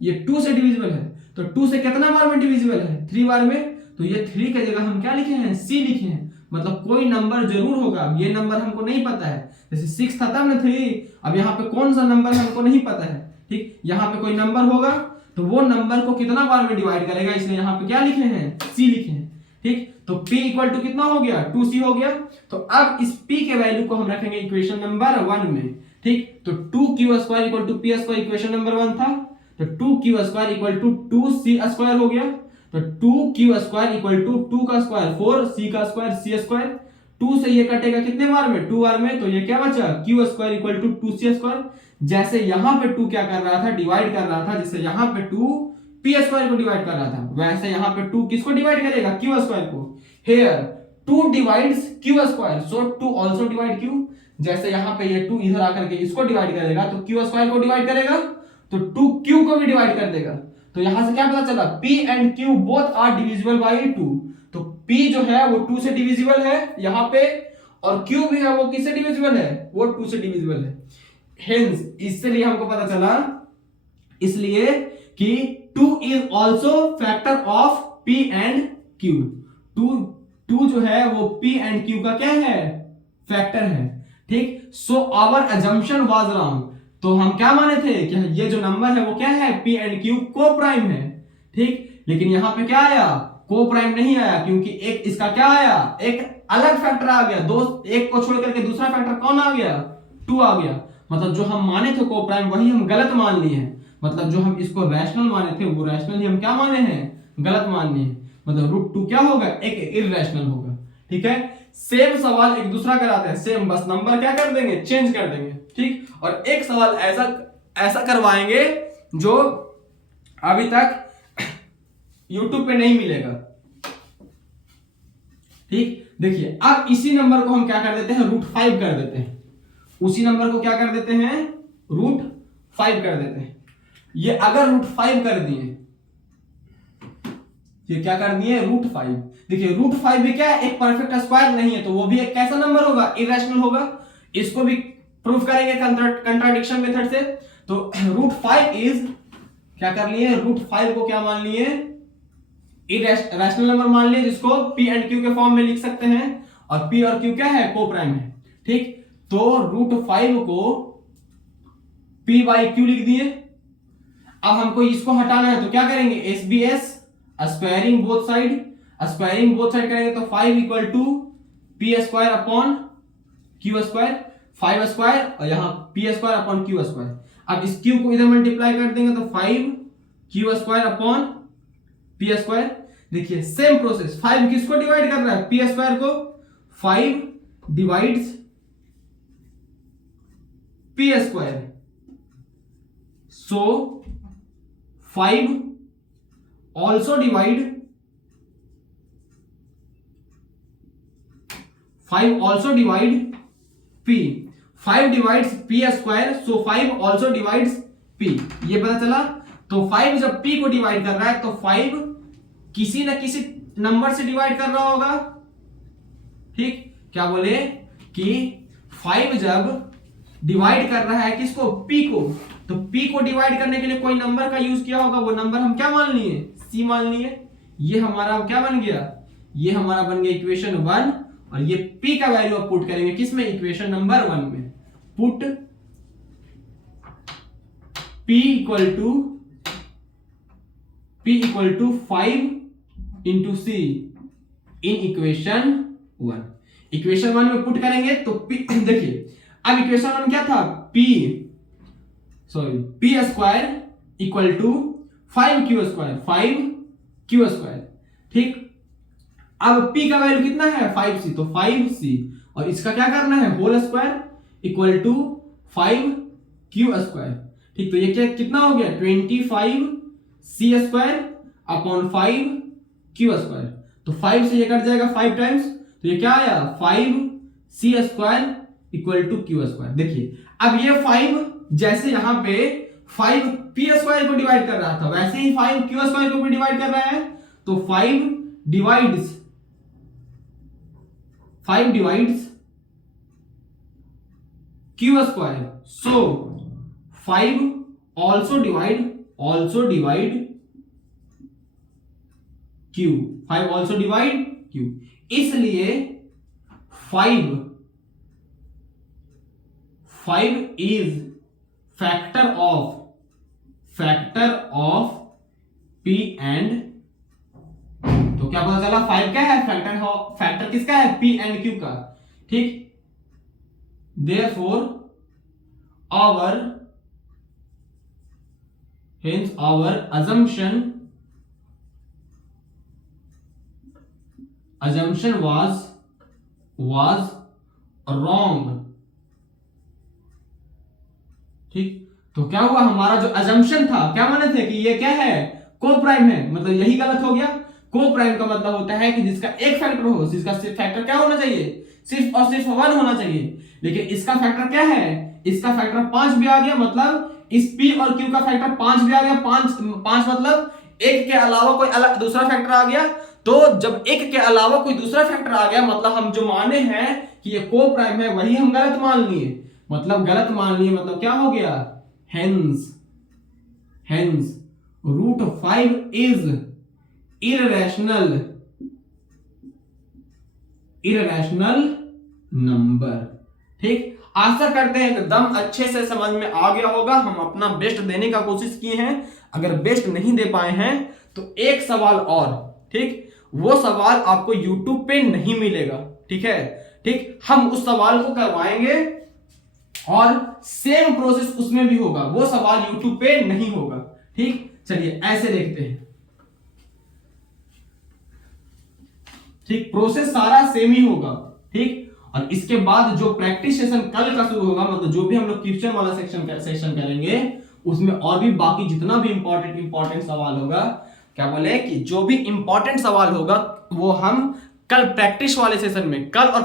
ये 2 से डिविजिबल है, तो 2 से कितना बार में डिविजिबल है, 3 बार में। तो ये 3 की जगह हम क्या लिखे हैं, c लिखे हैं। मतलब कोई नंबर जरूर होगा, ये नंबर हमको नहीं पता है। जैसे 6 था तब ना 3, अब यहाँ पे कौन सा नंबर हमको नहीं पता है। ठीक, यहाँ पे कोई नंबर होगा तो वो नंबर को कितना बार में डिवाइड करेगा, इसलिए यहाँ पे क्या लिखे हैं, c लिखे हैं। ठीक, तो p इक्वल टू कितना हो गया, 2c हो गया। तो अब इस p के वैल्यू को हम रखेंगे इक्वेशन नंबर 1 में। ठीक, तो 2q² equal to p² equation number 1 था, तो 2q² इक्वल टू 2c² हो गया। तो 2q² इक्वल टू 2 का स्क्वायर 4, c का स्क्वायर c²। 2 से ये कटेगा कितने बार में, 2 बार में। तो ये क्या बचा, q² इक्वल टू 2c²। जैसे यहां पे 2 क्या कर रहा था, डिवाइड कर रहा था, जैसे यहां पे 2 p² को डिवाइड कर रहा था, वैसे यहां पे 2 किसको डिवाइड करेगा, q² को। Here 2 divides q², so 2 also divide q। जैसे यहाँ पे ये 2 इधर आकर के इसको डिवाइड करेगा तो क्यू स्क्वायर को डिवाइड करेगा तो 2q को भी डिवाइड कर देगा। तो यहां से क्या पता चला, p and q both are divisible by 2। तो p जो है वो 2 से डिविजिबल है यहाँ पे, और q भी है वो किससे डिविजिबल है, वो 2 से डिविजिबल है। हेंस इसलिए हमको पता चला इसलिए कि 2 is also factor of p and q। 2 जो है वो p एंड q का क्या है, फैक्टर है। ठीक, so our assumption was wrong. तो हम क्या माने थे कि ये जो नंबर है वो क्या है, p एंड q को प्राइम है। ठीक, लेकिन यहां पे क्या आया, को प्राइम नहीं आया, क्योंकि एक इसका क्या आया, एक अलग फैक्टर आ गया। दो एक को छोड़ करके दूसरा फैक्टर कौन आ गया, 2 आ गया। मतलब जो हम माने थे को प्राइम वही हम गलत मान लिए हैं। मतलब जो हम इसको रैशनल माने थे वो रैशनल ही हम क्या माने हैं, गलत मान लिए हैं। मतलब √2 क्या होगा, एक इररेशनल होगा। ठीक है, सेम सवाल एक दूसरा कराते हैं, सेम बस नंबर क्या कर देंगे, चेंज कर देंगे। ठीक, और एक सवाल ऐसा करवाएंगे जो अभी तक YouTube पे नहीं मिलेगा। ठीक, देखिए अब इसी नंबर को हम क्या कर देते हैं, √5 कर देते हैं। उसी नंबर को क्या कर देते हैं, √5 कर देते हैं। ये अगर √5 कर दिए, ये क्या कर दिए, √5। देखिए √5 भी क्या है, एक परफेक्ट स्क्वायर नहीं है, तो वो भी एक कैसा नंबर होगा, इरेशनल होगा। इसको भी प्रूफ करेंगे कंट्राडिक्शन मेथड से। तो √5 इज क्या कर लिए, √5 को क्या मान लिए, रैशनल नंबर मान लिए, जिसको p एंड q के फॉर्म में लिख सकते हैं। और p और q क्या है, को प्राइम है। ठीक, तो √5 को p बाई q लिख दिए। अब हमको इसको हटाना है तो क्या करेंगे, SBS squaring both side, squaring both side करेंगे तो 5 equal to p square upon q square, 5 square और यहाँ p square upon q square. अब इस q को इधर मल्टीप्लाई कर देंगे तो 5q square upon p square. देखिए सेम प्रोसेस, 5 किसको डिवाइड कर रहा है, p स्क्वायर को। 5 डिवाइड्स p स्क्वायर, सो 5 also divide 5 also divide p, 5 divides p square, so 5 also divides p। ये पता चला। तो 5 जब p को डिवाइड कर रहा है तो 5 किसी न किसी नंबर से डिवाइड कर रहा होगा। ठीक, क्या बोले कि 5 जब डिवाइड कर रहा है किसको, p को, तो p को डिवाइड करने के लिए कोई नंबर का यूज किया होगा। वो नंबर हम क्या मान लिए, c मान लिए। ये हमारा क्या बन गया, ये हमारा बन गया इक्वेशन 1। और ये p का वैल्यू आप पुट करेंगे किसमें, इक्वेशन नंबर 1 में। Put p equal to 5 into c in equation 1। Equation 1 में पुट करेंगे तो p देखिए अब इक्वेशन 1 क्या था, p square equal to 5q square. ठीक, अब p का वैल्यू कितना है, 5c, तो 5c और इसका क्या करना है, whole square equal to 5q square. ठीक, तो ये क्या कितना हो गया, 25c square upon 5q square. तो 5 से ये कट जाएगा 5 टाइम्स, तो ये क्या आया, 5c square equal to q square. देखिए अब ये 5 जैसे यहां पे 5 p स्क्वायर को डिवाइड कर रहा था, वैसे ही 5 q स्क्वायर को भी डिवाइड कर रहा है। तो 5 डिवाइड्स q स्क्वायर, सो 5 also divide q, 5 also divide q। इसलिए 5 is factor of p and, तो क्या पता चला, 5 क्या है, फैक्टर किसका है, p एंड q का। ठीक, therefore our assumption was wrong। ठीक, तो क्या हुआ, हमारा जो अजम्पशन था, क्या माने थे कि ये क्या है, को प्राइम है, मतलब यही गलत हो गया। को प्राइम का मतलब होता है कि जिसका एक फैक्टर हो, जिसका फैक्टर क्या होना चाहिए, सिर्फ और सिर्फ 1 होना चाहिए, लेकिन इसका फैक्टर क्या है, इसका फैक्टर 5 भी आ गया, मतलब इस P और Q का फैक्टर 5 भी आ गया। 5 मतलब एक के अलावा कोई अलग दूसरा फैक्टर आ गया। तो जब एक के अलावा कोई दूसरा फैक्टर आ गया, मतलब हम जो माने हैं कि ये को प्राइम है, वही हम गलत मान लिए, मतलब गलत मान लिए, मतलब क्या हो गया, hence root 5 is irrational number. ठीक, आशा करते हैं एकदम अच्छे से समझ में आ गया होगा। हम अपना बेस्ट देने का कोशिश किए हैं, अगर बेस्ट नहीं दे पाए हैं तो एक सवाल और, ठीक, वो सवाल आपको YouTube पे नहीं मिलेगा, ठीक है, ठीक, हम उस सवाल को करवाएंगे और सेम प्रोसेस उसमें भी होगा, वो सवाल YouTube पे नहीं होगा। ठीक, चलिए ऐसे देखते हैं। ठीक, प्रोसेस सारा सेम ही होगा। ठीक, और इसके बाद जो प्रैक्टिस सेशन कल का शुरू होगा, मतलब जो भी हम लोग क्वेश्चन वाला सेक्शन करेंगे, उसमें और भी बाकी जितना भी इंपॉर्टेंट सवाल होगा, क्या बोले कि जो भी इंपॉर्टेंट सवाल होगा वो हम कल प्रैक्टिस वाले सेशन में, कल और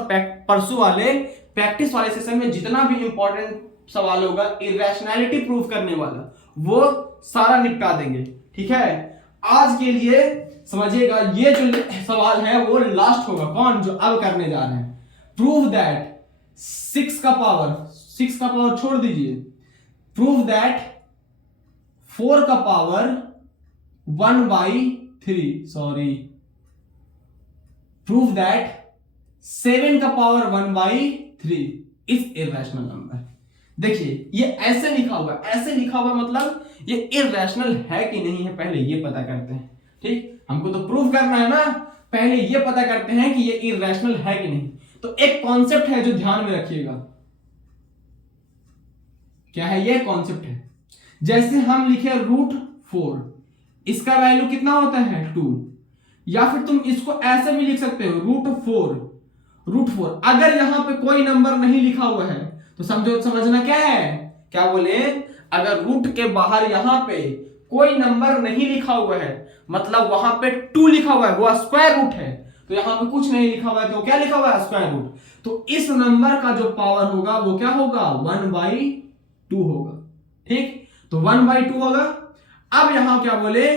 परसों वाले प्रैक्टिस वाले सेशन में जितना भी इंपॉर्टेंट सवाल होगा इररेशनैलिटी प्रूफ करने वाला, वो सारा निपटा देंगे। ठीक है, आज के लिए समझिएगा, ये जो सवाल है वो लास्ट होगा। कौन, जो अब करने जा रहे हैं, प्रूव दैट 6 का पावर छोड़ दीजिए, प्रूव दैट 4 का पावर 1/3, सॉरी, प्रूव दैट 7 का पावर 1/3 इज इररेशनल नंबर। देखिए ये ऐसे लिखा हुआ मतलब ये इररेशनल है कि नहीं है, पहले ये पता करते हैं। ठीक, हमको तो प्रूव करना है ना, पहले ये पता करते हैं कि ये इररेशनल है कि नहीं। तो एक कॉन्सेप्ट है जो ध्यान में रखिएगा, क्या है ये कॉन्सेप्ट है, जैसे हम लिखे √4, इसका वैल्यू कितना होता है 2, या फिर तुम इसको ऐसे भी लिख सकते हो √4। अगर यहां पे कोई नंबर नहीं लिखा हुआ है तो समझना क्या है, क्या बोले, अगर रूट के बाहर यहां पे कोई नंबर नहीं लिखा हुआ है, मतलब वहां पे 2 लिखा हुआ है, वो स्क्वायर रूट है, तो यहां पे कुछ नहीं लिखा हुआ है, तो क्या लिखा हुआ है, स्क्वायर रूट, तो इस नंबर का जो पावर होगा वो क्या होगा, 1/2 होगा। ठीक, तो 1/2 होगा। अब यहां क्या बोले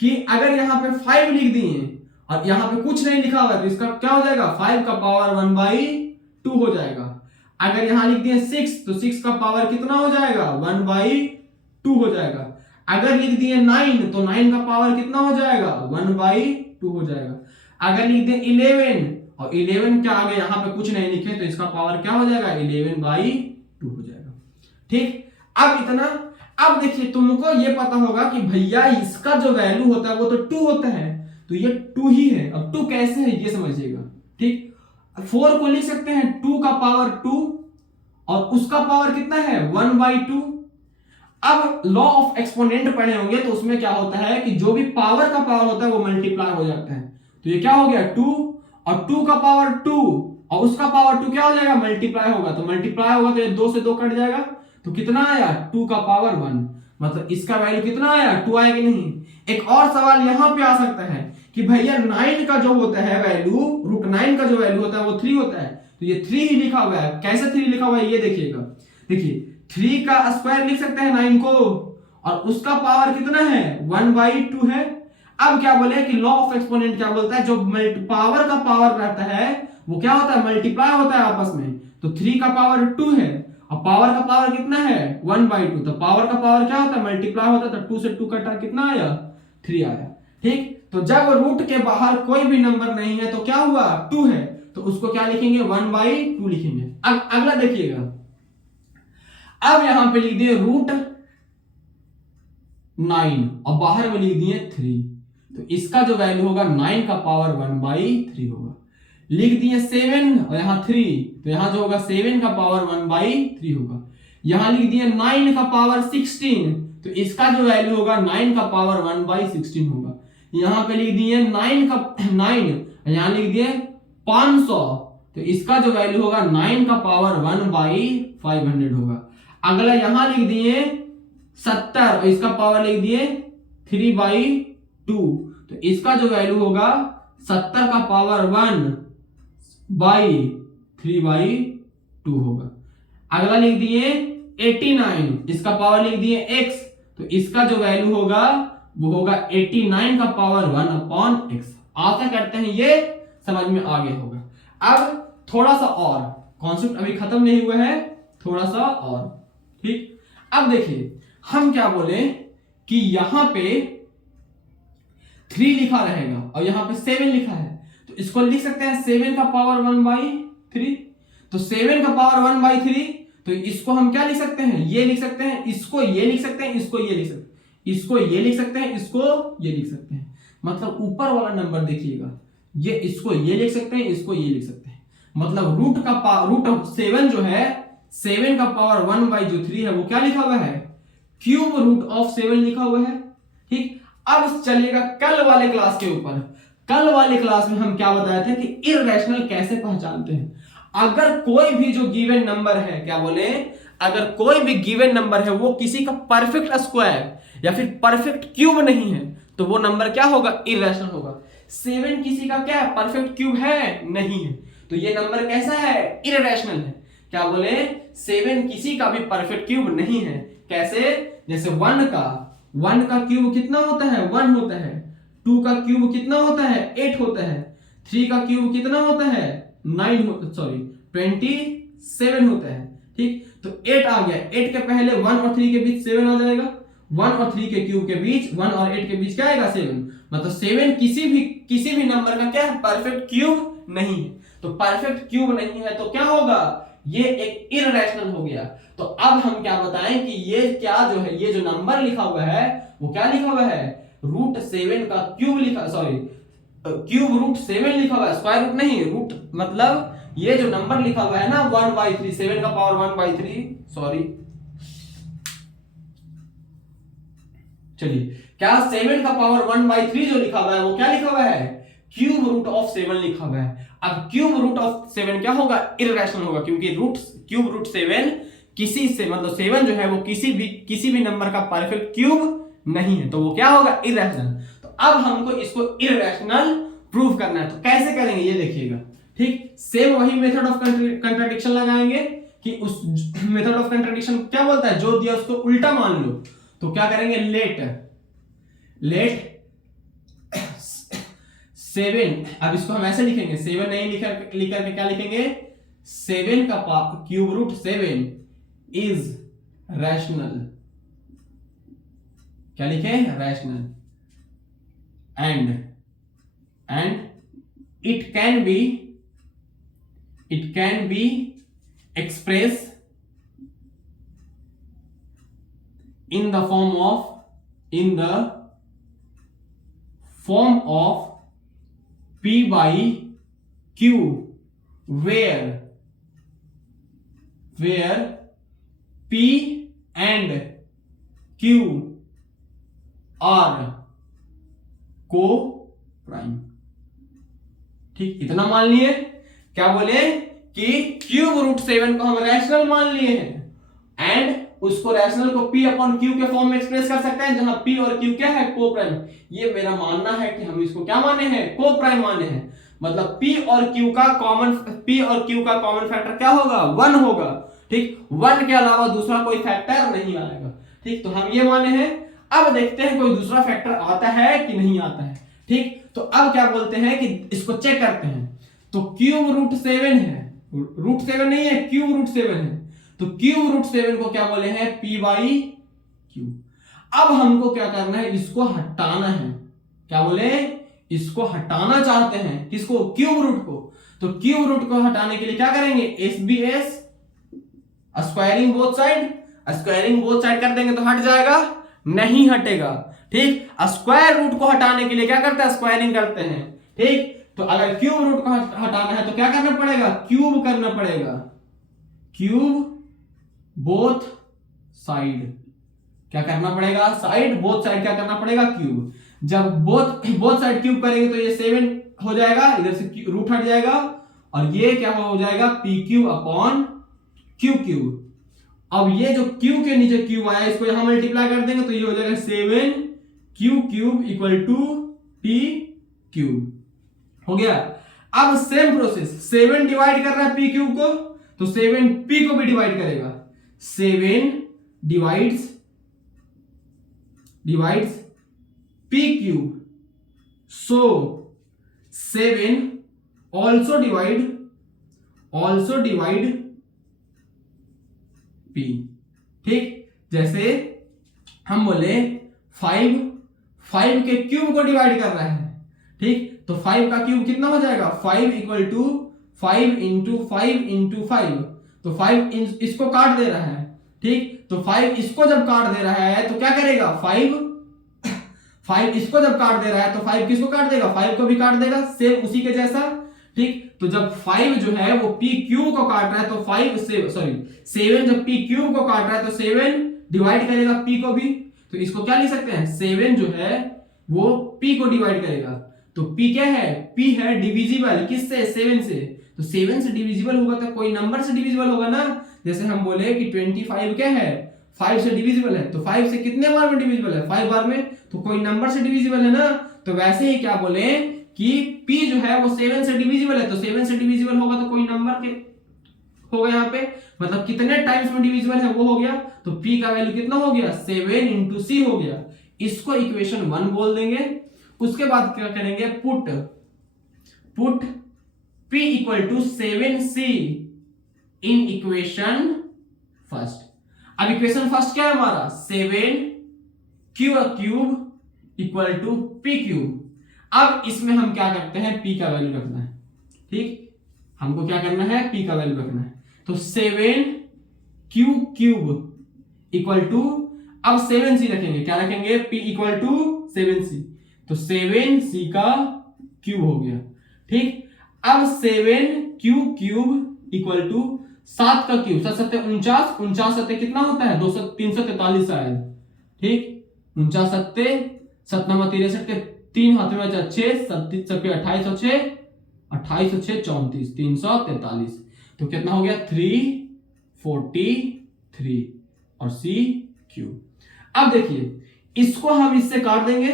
कि अगर यहां पे 5 लिख दिए और यहां पे कुछ नहीं लिखा हुआ है, तो इसका क्या हो जाएगा, 5 का पावर 1/2 हो जाएगा। अगर यहां लिख दिए 6, तो 6 का पावर कितना हो जाएगा, 1/2 हो जाएगा। अगर लिख दिए 9, तो 9 का पावर कितना हो जाएगा, 1/2 हो जाएगा। अगर लिख दिए 11, और 11 क्या आगे यहां पे कुछ नहीं लिखे, तो इसका पावर क्या हो जाएगा, 11/2 हो जाएगा। ठीक, अब इतना, अब देखिए तुमको ये पता होगा कि भैया इसका जो वैल्यू होता है वो तो 2 होता है, तो ये 2 ही है। अब 2 कैसे है ये समझिएगा। ठीक, 4 को लिख सकते हैं 2 का पावर 2, और उसका पावर कितना है, 1/2। अब लॉ ऑफ एक्सपोनेंट पढ़े होंगे, तो उसमें क्या होता है कि जो भी पावर का पावर होता है वो मल्टीप्लाई हो जाता है। तो ये क्या हो गया 2, और 2 का पावर 2 और उसका पावर 2 क्या हो जाएगा, मल्टीप्लाई होगा, तो मल्टीप्लाई होगा तो ये 2 से 2 कट जाएगा, तो कितना आया, 2 का पावर 1, मतलब इसका वैल्यू कितना आया, 2 आया कि नहीं। एक और सवाल यहां पे आ सकता है कि भैया 9 का जो होता है वैल्यू, √9 का जो वैल्यू होता है वो 3 होता है, तो ये 3 ही लिखा हुआ है। कैसे 3 लिखा हुआ है ये देखिएगा, देखिए 3 का स्क्वायर लिख सकते हैं 9 को, और उसका पावर कितना है, 1/2 है। अब क्या बोले कि लॉ ऑफ एक्सपोनेंट क्या बोलता है, जो पावर का पावर रहता है वो क्या होता है, मल्टीप्लाई होता है आपस में। तो 3 का पावर 2 है, और पावर का पावर कितना है, 1/2, तो पावर का पावर क्या होता है, मल्टीप्लाई होता है, तो 2 से 2 कटा, कितना आया, 3 आया। ठीक, तो जब रूट के बाहर कोई भी नंबर नहीं है तो क्या हुआ, 2 है, तो उसको क्या लिखेंगे, 1/2 लिखेंगे। अब अगला देखिएगा, अब यहां पे लिख दिए √9 और बाहर में लिख दिए 3, तो इसका जो वैल्यू होगा 9 का पावर 1/3 होगा। लिख दिए 7 और यहां 3, तो यहां जो होगा 7 का पावर 1/3 होगा। यहां लिख दिए 9 का पावर 16, तो इसका जो वैल्यू होगा 9 का पावर 1/16 होगा। यहां पे लिख दिए 9, यहां लिख दिए 500, तो इसका जो वैल्यू होगा 9 का पावर 1/500 होगा। अगला यहां लिख दिए 70 और इसका पावर लिख दिए 3/2, तो इसका जो वैल्यू होगा 70 का पावर 1/, 3/2 होगा। अगला लिख दिए 89, इसका पावर लिख दिए x, तो इसका जो वैल्यू होगा वो होगा 89 का पावर 1/x। आशा करते हैं ये समझ में आ गया होगा। अब थोड़ा सा और, कॉन्सेप्ट अभी खत्म नहीं हुआ है, थोड़ा सा और, ठीक। अब देखिए हम क्या बोले कि यहां पे 3 लिखा रहेगा और यहां पे 7 लिखा है, तो इसको लिख सकते हैं 7 का पावर 1/3। तो 7 का पावर 1/3, तो इसको हम क्या लिख सकते हैं, ये लिख सकते हैं, इसको ये लिख सकते हैं, इसको ये लिख सकते हैं, इसको ये लिख सकते हैं, इसको ये लिख सकते हैं। मतलब ऊपर वाला नंबर देखिएगा, ये इसको ये लिख सकते हैं, इसको ये लिख सकते हैं। मतलब रूट ऑफ 7 जो है, 7 का पावर 1/3 है, वो क्या लिखा हुआ है, क्यूब रूट ऑफ 7 लिखा हुआ है, ठीक। अब चलिएगा कल वाले क्लास के ऊपर। कल वाले क्लास में हम क्या बताए थे कि इररेशनल कैसे पहचानते हैं। अगर कोई भी जो गिवन नंबर है, क्या बोले, अगर कोई भी गिवन नंबर है वो किसी का परफेक्ट स्क्वायर या फिर परफेक्ट क्यूब नहीं है, तो वो नंबर क्या होगा, इररेशनल होगा। 7 किसी का क्या परफेक्ट क्यूब है, नहीं है, तो ये नंबर कैसा है, इररेशनल है। क्या बोले, 7 किसी का भी परफेक्ट क्यूब नहीं है। कैसे, जैसे 1 का क्यूब कितना होता है, 1 होता है। 2 का क्यूब कितना होता है, 8 होता है। 3 का क्यूब कितना होता है, 27 होता है, ठीक। तो 8 आ गया, 8 के पहले 1 और 3 के बीच 7 आ जाएगा, 1 और 3 के क्यूब के बीच, 1 और 8 के बीच क्या आएगा, 7। मतलब 7 किसी भी नंबर का क्या है, परफेक्ट क्यूब नहीं है। तो परफेक्ट क्यूब नहीं है तो क्या होगा, ये एक इररेशनल हो गया। तो अब हम क्या बताएं कि ये क्या जो है, ये जो नंबर लिखा हुआ है वो क्या लिखा हुआ है, √7 का क्यूब लिखा, सॉरी क्यूब √7 लिखा हुआ है, स्क्वायर रूट नहीं, रूट मतलब ये जो नंबर लिखा हुआ है ना 1/3, 7 का पावर 1/3, सॉरी चलिए, क्या 7 का पावर 1/3 जो लिखा हुआ है वो क्या लिखा हुआ है, क्यूब रूट ऑफ 7 लिखा हुआ है। अब क्यूब रूट ऑफ 7 क्या होगा, इररेशनल होगा, क्योंकि क्यूब रूट 7 किसी से, मतलब 7 जो है वो किसी भी नंबर का परफेक्ट क्यूब नहीं है, तो वो क्या होगा, इररेशनल। तो अब हमको इसको इररेशनल प्रूव करना है, तो कैसे करेंगे ये देखिएगा, ठीक। सेम वही मेथड ऑफ कंट्राडिक्शन लगाएंगे कि उस मेथड ऑफ कंट्राडिक्शन क्या बोलता है, जो दिया उसको उल्टा मान लो। तो क्या करेंगे, लेट 7, अब इसको हम ऐसे लिखेंगे, 7 नहीं लिख करके क्या लिखेंगे, 7 का क्यूब रूट 7 इज रैशनल, क्या लिखे, rational, and it can be express in the form of p/q where p and q are co-prime, ठीक। इतना मान लिए, क्या बोले कि क्यूब रूट 7 को हम रैशनल मान लिए हैं एंड उसको रैशनल को p/q के फॉर्म में एक्सप्रेस कर सकते हैं, जहां p और q क्या है, को प्राइम। ये मेरा मानना है कि हम इसको क्या माने हैं, को प्राइम माने हैं। मतलब p और q का कॉमन फैक्टर क्या होगा, 1 होगा, ठीक। 1 के अलावा दूसरा कोई फैक्टर नहीं आएगा, ठीक। तो हम ये माने हैं। अब देखते हैं कोई दूसरा फैक्टर आता है कि नहीं आता है, ठीक। तो अब क्या बोलते हैं कि इसको चेक करते हैं। तो क्यूब रूट 7 है, रूट 7 नहीं है, क्यूब रूट 7 है, तो क्यूब रूट 7 को क्या बोले हैं, p/q। अब हमको क्या करना है, इसको हटाना है, क्या बोले, इसको हटाना चाहते हैं, किसको, क्यूब रूट को। तो क्यूब रूट को हटाने के लिए क्या करेंगे, SBS स्क्वायरिंग बोथ साइड कर देंगे तो हट जाएगा, नहीं हटेगा, ठीक। स्क्वायर रूट को हटाने के लिए क्या करते हैं, स्क्वायरिंग करते हैं, ठीक। तो अगर क्यूब रूट को हटाना है तो क्या करना पड़ेगा, क्यूब करना पड़ेगा, क्यूब बोथ साइड, क्या करना पड़ेगा, बोथ साइड क्या करना पड़ेगा, क्यूब। जब बोथ साइड क्यूब करेंगे तो ये 7 हो जाएगा, इधर से रूट हट जाएगा और ये क्या हो जाएगा, p/q। अब ये जो q के नीचे क्यूब आया, इसको यहां मल्टीप्लाई कर देंगे तो ये हो जाएगा 7q³ = p³ हो गया। अब सेम प्रोसेस, 7 डिवाइड कर रहा है पी क्यूब को, तो 7 पी को भी डिवाइड करेगा। 7 डिवाइड्स पी क्यूब, सो 7 ऑल्सो डिवाइड पी। ठीक, जैसे हम बोले 5 के क्यूब को डिवाइड कर रहा है। ठीक, तो 5 का क्यूब कितना हो जाएगा, 5 इक्वल टू 5 इंटू 5, तो 5 इसको काट दे रहा है। ठीक, तो 5 इसको जब काट दे रहा है तो क्या करेगा, 5 इसको जब काट दे रहा है तो 5 किसको काट देगा, 5 को भी काट देगा, सेम उसी के जैसा। ठीक, तो जब 5 जो है वो पी क्यूब को काट रहा है तो 7 जब पी क्यूब को काट रहा है तो 7 डिवाइड करेगा पी को भी, तो इसको क्या लिख सकते हैं, 7 जो है वो पी को डिवाइड करेगा। तो पी क्या है, पी है डिविजिबल किससे, 7 से, तो 7 से डिविजिबल होगा तो कोई नंबर से डिविजिबल होगा ना। जैसे हम बोले कि 25 क्या है, 5 से डिविजिबल है, तो 5 से कितने बार में डिविजिबल है, 5 बार में, तो कोई नंबर से डिविजिबल है ना। तो वैसे ही क्या बोले कि p जो है वो 7 से डिविजिबल है, तो 7 से डिविजिबल होगा तो कोई नंबर के होगा यहाँ पे, मतलब कितने टाइम्स में डिविजिबल है वो हो गया। तो p का वैल्यू कितना हो गया, 7 इंटू सी हो गया। इसको इक्वेशन 1 बोल देंगे। उसके बाद क्या करेंगे, put p equal to 7c in equation first. अब इक्वेशन फर्स्ट क्या है हमारा, 7 cube equal to p cube. अब इसमें हम क्या करते हैं, p का वैल्यू रखना है। ठीक, हमको क्या करना है, p का वैल्यू रखना है। तो 7 क्यूब इक्वल टू, अब 7c रखेंगे, क्या रखेंगे, p इक्वल टू 7c, तो 7c का क्यूब हो गया। ठीक, अब 7 क्यूब इक्वल टू 7 का क्यूब, 7 7 49, 49 7 कितना होता है, 343 शायद। ठीक, 49 7 7 9 63 3 हाथ में 6 27 28 और 6 28 और 6 34 343, तो कितना हो गया 343 और c क्यूब। अब देखिए इसको हम इससे काट देंगे।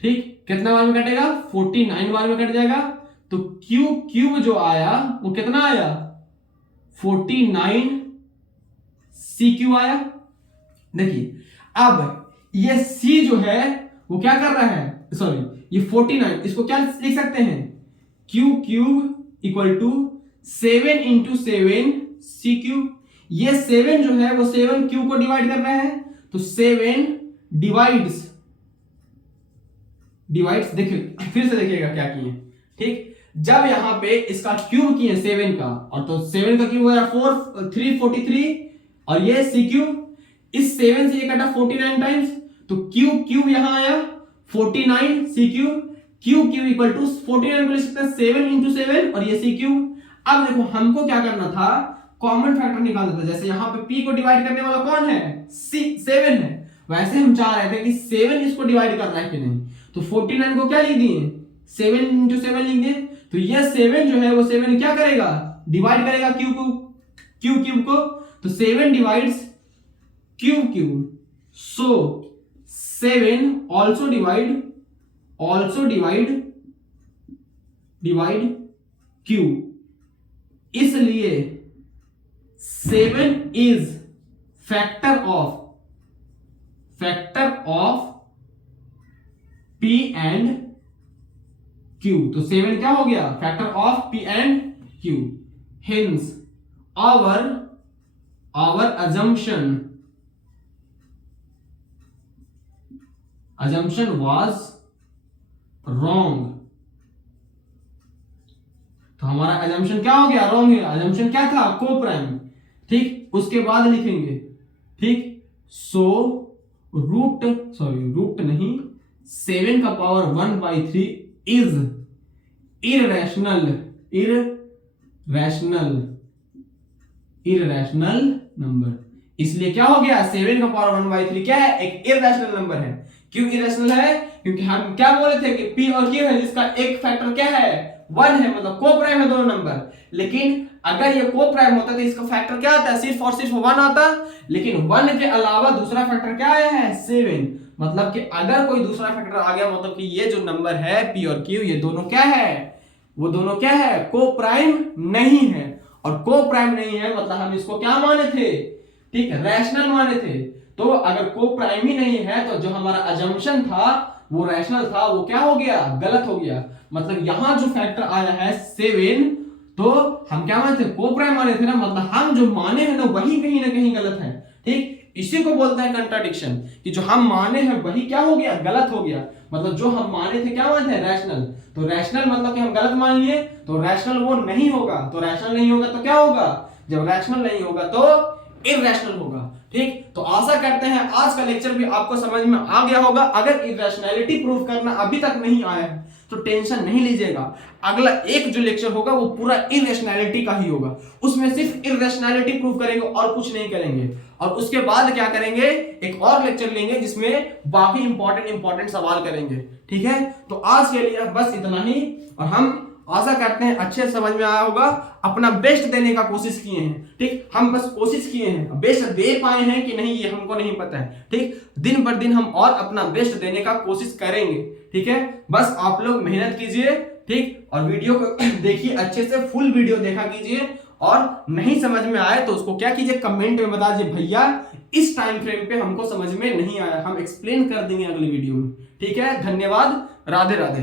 ठीक, कितना बार में कटेगा, 49 बार में कट जाएगा। तो क्यूब जो आया वो कितना आया, 49 c क्यूब आया। देखिए अब ये c जो है वो क्या कर रहा है, सॉरी ये 49, इसको क्या लिख सकते हैं, cube equal to 7 into 7 c cube. ये 7 जो है वो 7 क्यूब को डिवाइड कर रहा है, तो 7 डिवाइड्स देखिए फिर से देखिएगा क्या किए। ठीक, जब यहां पे इसका क्यूब किए 7 का, और तो 7 का क्यूब होगा 343 और ये c क्यूब, इस 7 से ये कटा 49 टाइम्स, तो क्यूब यहां आया 49 c क्यूब इक्वल टू 49 को लिख सकते हैं 7 इंटू 7 और ये c क्यूब। अब देखो हमको क्या करना था, कॉमन फैक्टर निकालना था। जैसे यहां पे p को डिवाइड करने वाला कौन है, 7 है, वैसे हम चाह रहे थे कि 7 इसको डिवाइड कर रहा है कि नहीं, तो 49 को क्या लिख दिए, 7 इंटू 7 लिख दिए। तो ये 7 जो है वो 7 क्या करेगा, डिवाइड करेगा क्यूब को, तो 7 डिवाइड्स क्यूब, सो 7 ऑल्सो डिवाइड क्यूब, इसलिए 7 is factor of p and q। तो 7 क्या हो गया, factor of p and q। Hence our assumption was wrong। तो हमारा assumption क्या हो गया, wrong है। assumption क्या था, कोप्राइम। ठीक, उसके बाद लिखेंगे, ठीक, सो रूट नहीं, 7 का पावर 1/3 इज इररेशनल नंबर। इसलिए क्या हो गया, 7 का पावर 1/3 क्या है, एक इररेशनल नंबर है। क्यों इररेशनल है, क्योंकि हम क्या बोले थे कि p और q है जिसका एक फैक्टर क्या है, 1 है, मतलब कोप्राइम है दोनों नंबर। लेकिन अगर ये कोप्राइम होता तो इसका फैक्टर क्या आता है, सिर्फ और सिर्फ 1 आता, लेकिन 1 के अलावा दूसरा फैक्टर क्या आया है, 7। मतलब कि अगर कोई दूसरा फैक्टर आ गया, मतलब कि ये जो नंबर है p और q ये दोनों क्या है, वो दोनों क्या है, को प्राइम नहीं है। और को प्राइम नहीं है मतलब हम इसको क्या माने थे, ठीक है, रैशनल माने थे। तो अगर को प्राइम ही नहीं है तो जो हमारा अजम्पशन था वो रैशनल था, वो क्या हो गया, गलत हो गया। मतलब यहां जो फैक्टर आया है 7, तो हम क्या माने थे, को प्राइम माने थे ना, मतलब हम जो माने हैं ना वही कहीं ना कहीं गलत है। ठीक, इसी को बोलते हैं कंट्राडिक्शन, कि जो हम माने हैं वही क्या हो गया, गलत हो गया। मतलब जो हम माने थे क्या माने थे, रैशनल, तो रैशनल मतलब कि हम गलत मान लिए, तो रैशनल वो नहीं होगा। तो रैशनल नहीं होगा तो क्या होगा, जब रैशनल नहीं होगा तो इरैशनल होगा। ठीक, तो आशा करते हैं आज का लेक्चर भी आपको समझ में आ गया होगा। अगर इरैशनैलिटी प्रूफ करना अभी तक नहीं आया है तो टेंशन नहीं लीजिएगा, अगला एक जो लेक्चर होगा वो पूरा इरैशनैलिटी का ही होगा। उसमें सिर्फ इरैशनैलिटी प्रूफ करेंगे और कुछ नहीं करेंगे। और उसके बाद क्या करेंगे, एक और लेक्चर लेंगे जिसमें बाकी इंपॉर्टेंट सवाल करेंगे। ठीक है, तो आज के लिए बस इतना ही, और हम आशा करते हैं अच्छे से समझ में आया होगा। अपना बेस्ट देने का कोशिश किए हैं। ठीक, हम बस कोशिश किए हैं, बेस्ट दे पाए हैं कि नहीं ये हमको नहीं पता है। ठीक, दिन पर दिन हम और अपना बेस्ट देने का कोशिश करेंगे। ठीक है, बस आप लोग मेहनत कीजिए। ठीक, और वीडियो को देखिए अच्छे से, फुल वीडियो देखा कीजिए। और नहीं समझ में आए तो उसको क्या कीजिए, कमेंट में बता दीजिए, भैया इस टाइम फ्रेम पे हमको समझ में नहीं आया, हम एक्सप्लेन कर देंगे अगली वीडियो में। ठीक है, धन्यवाद, राधे राधे।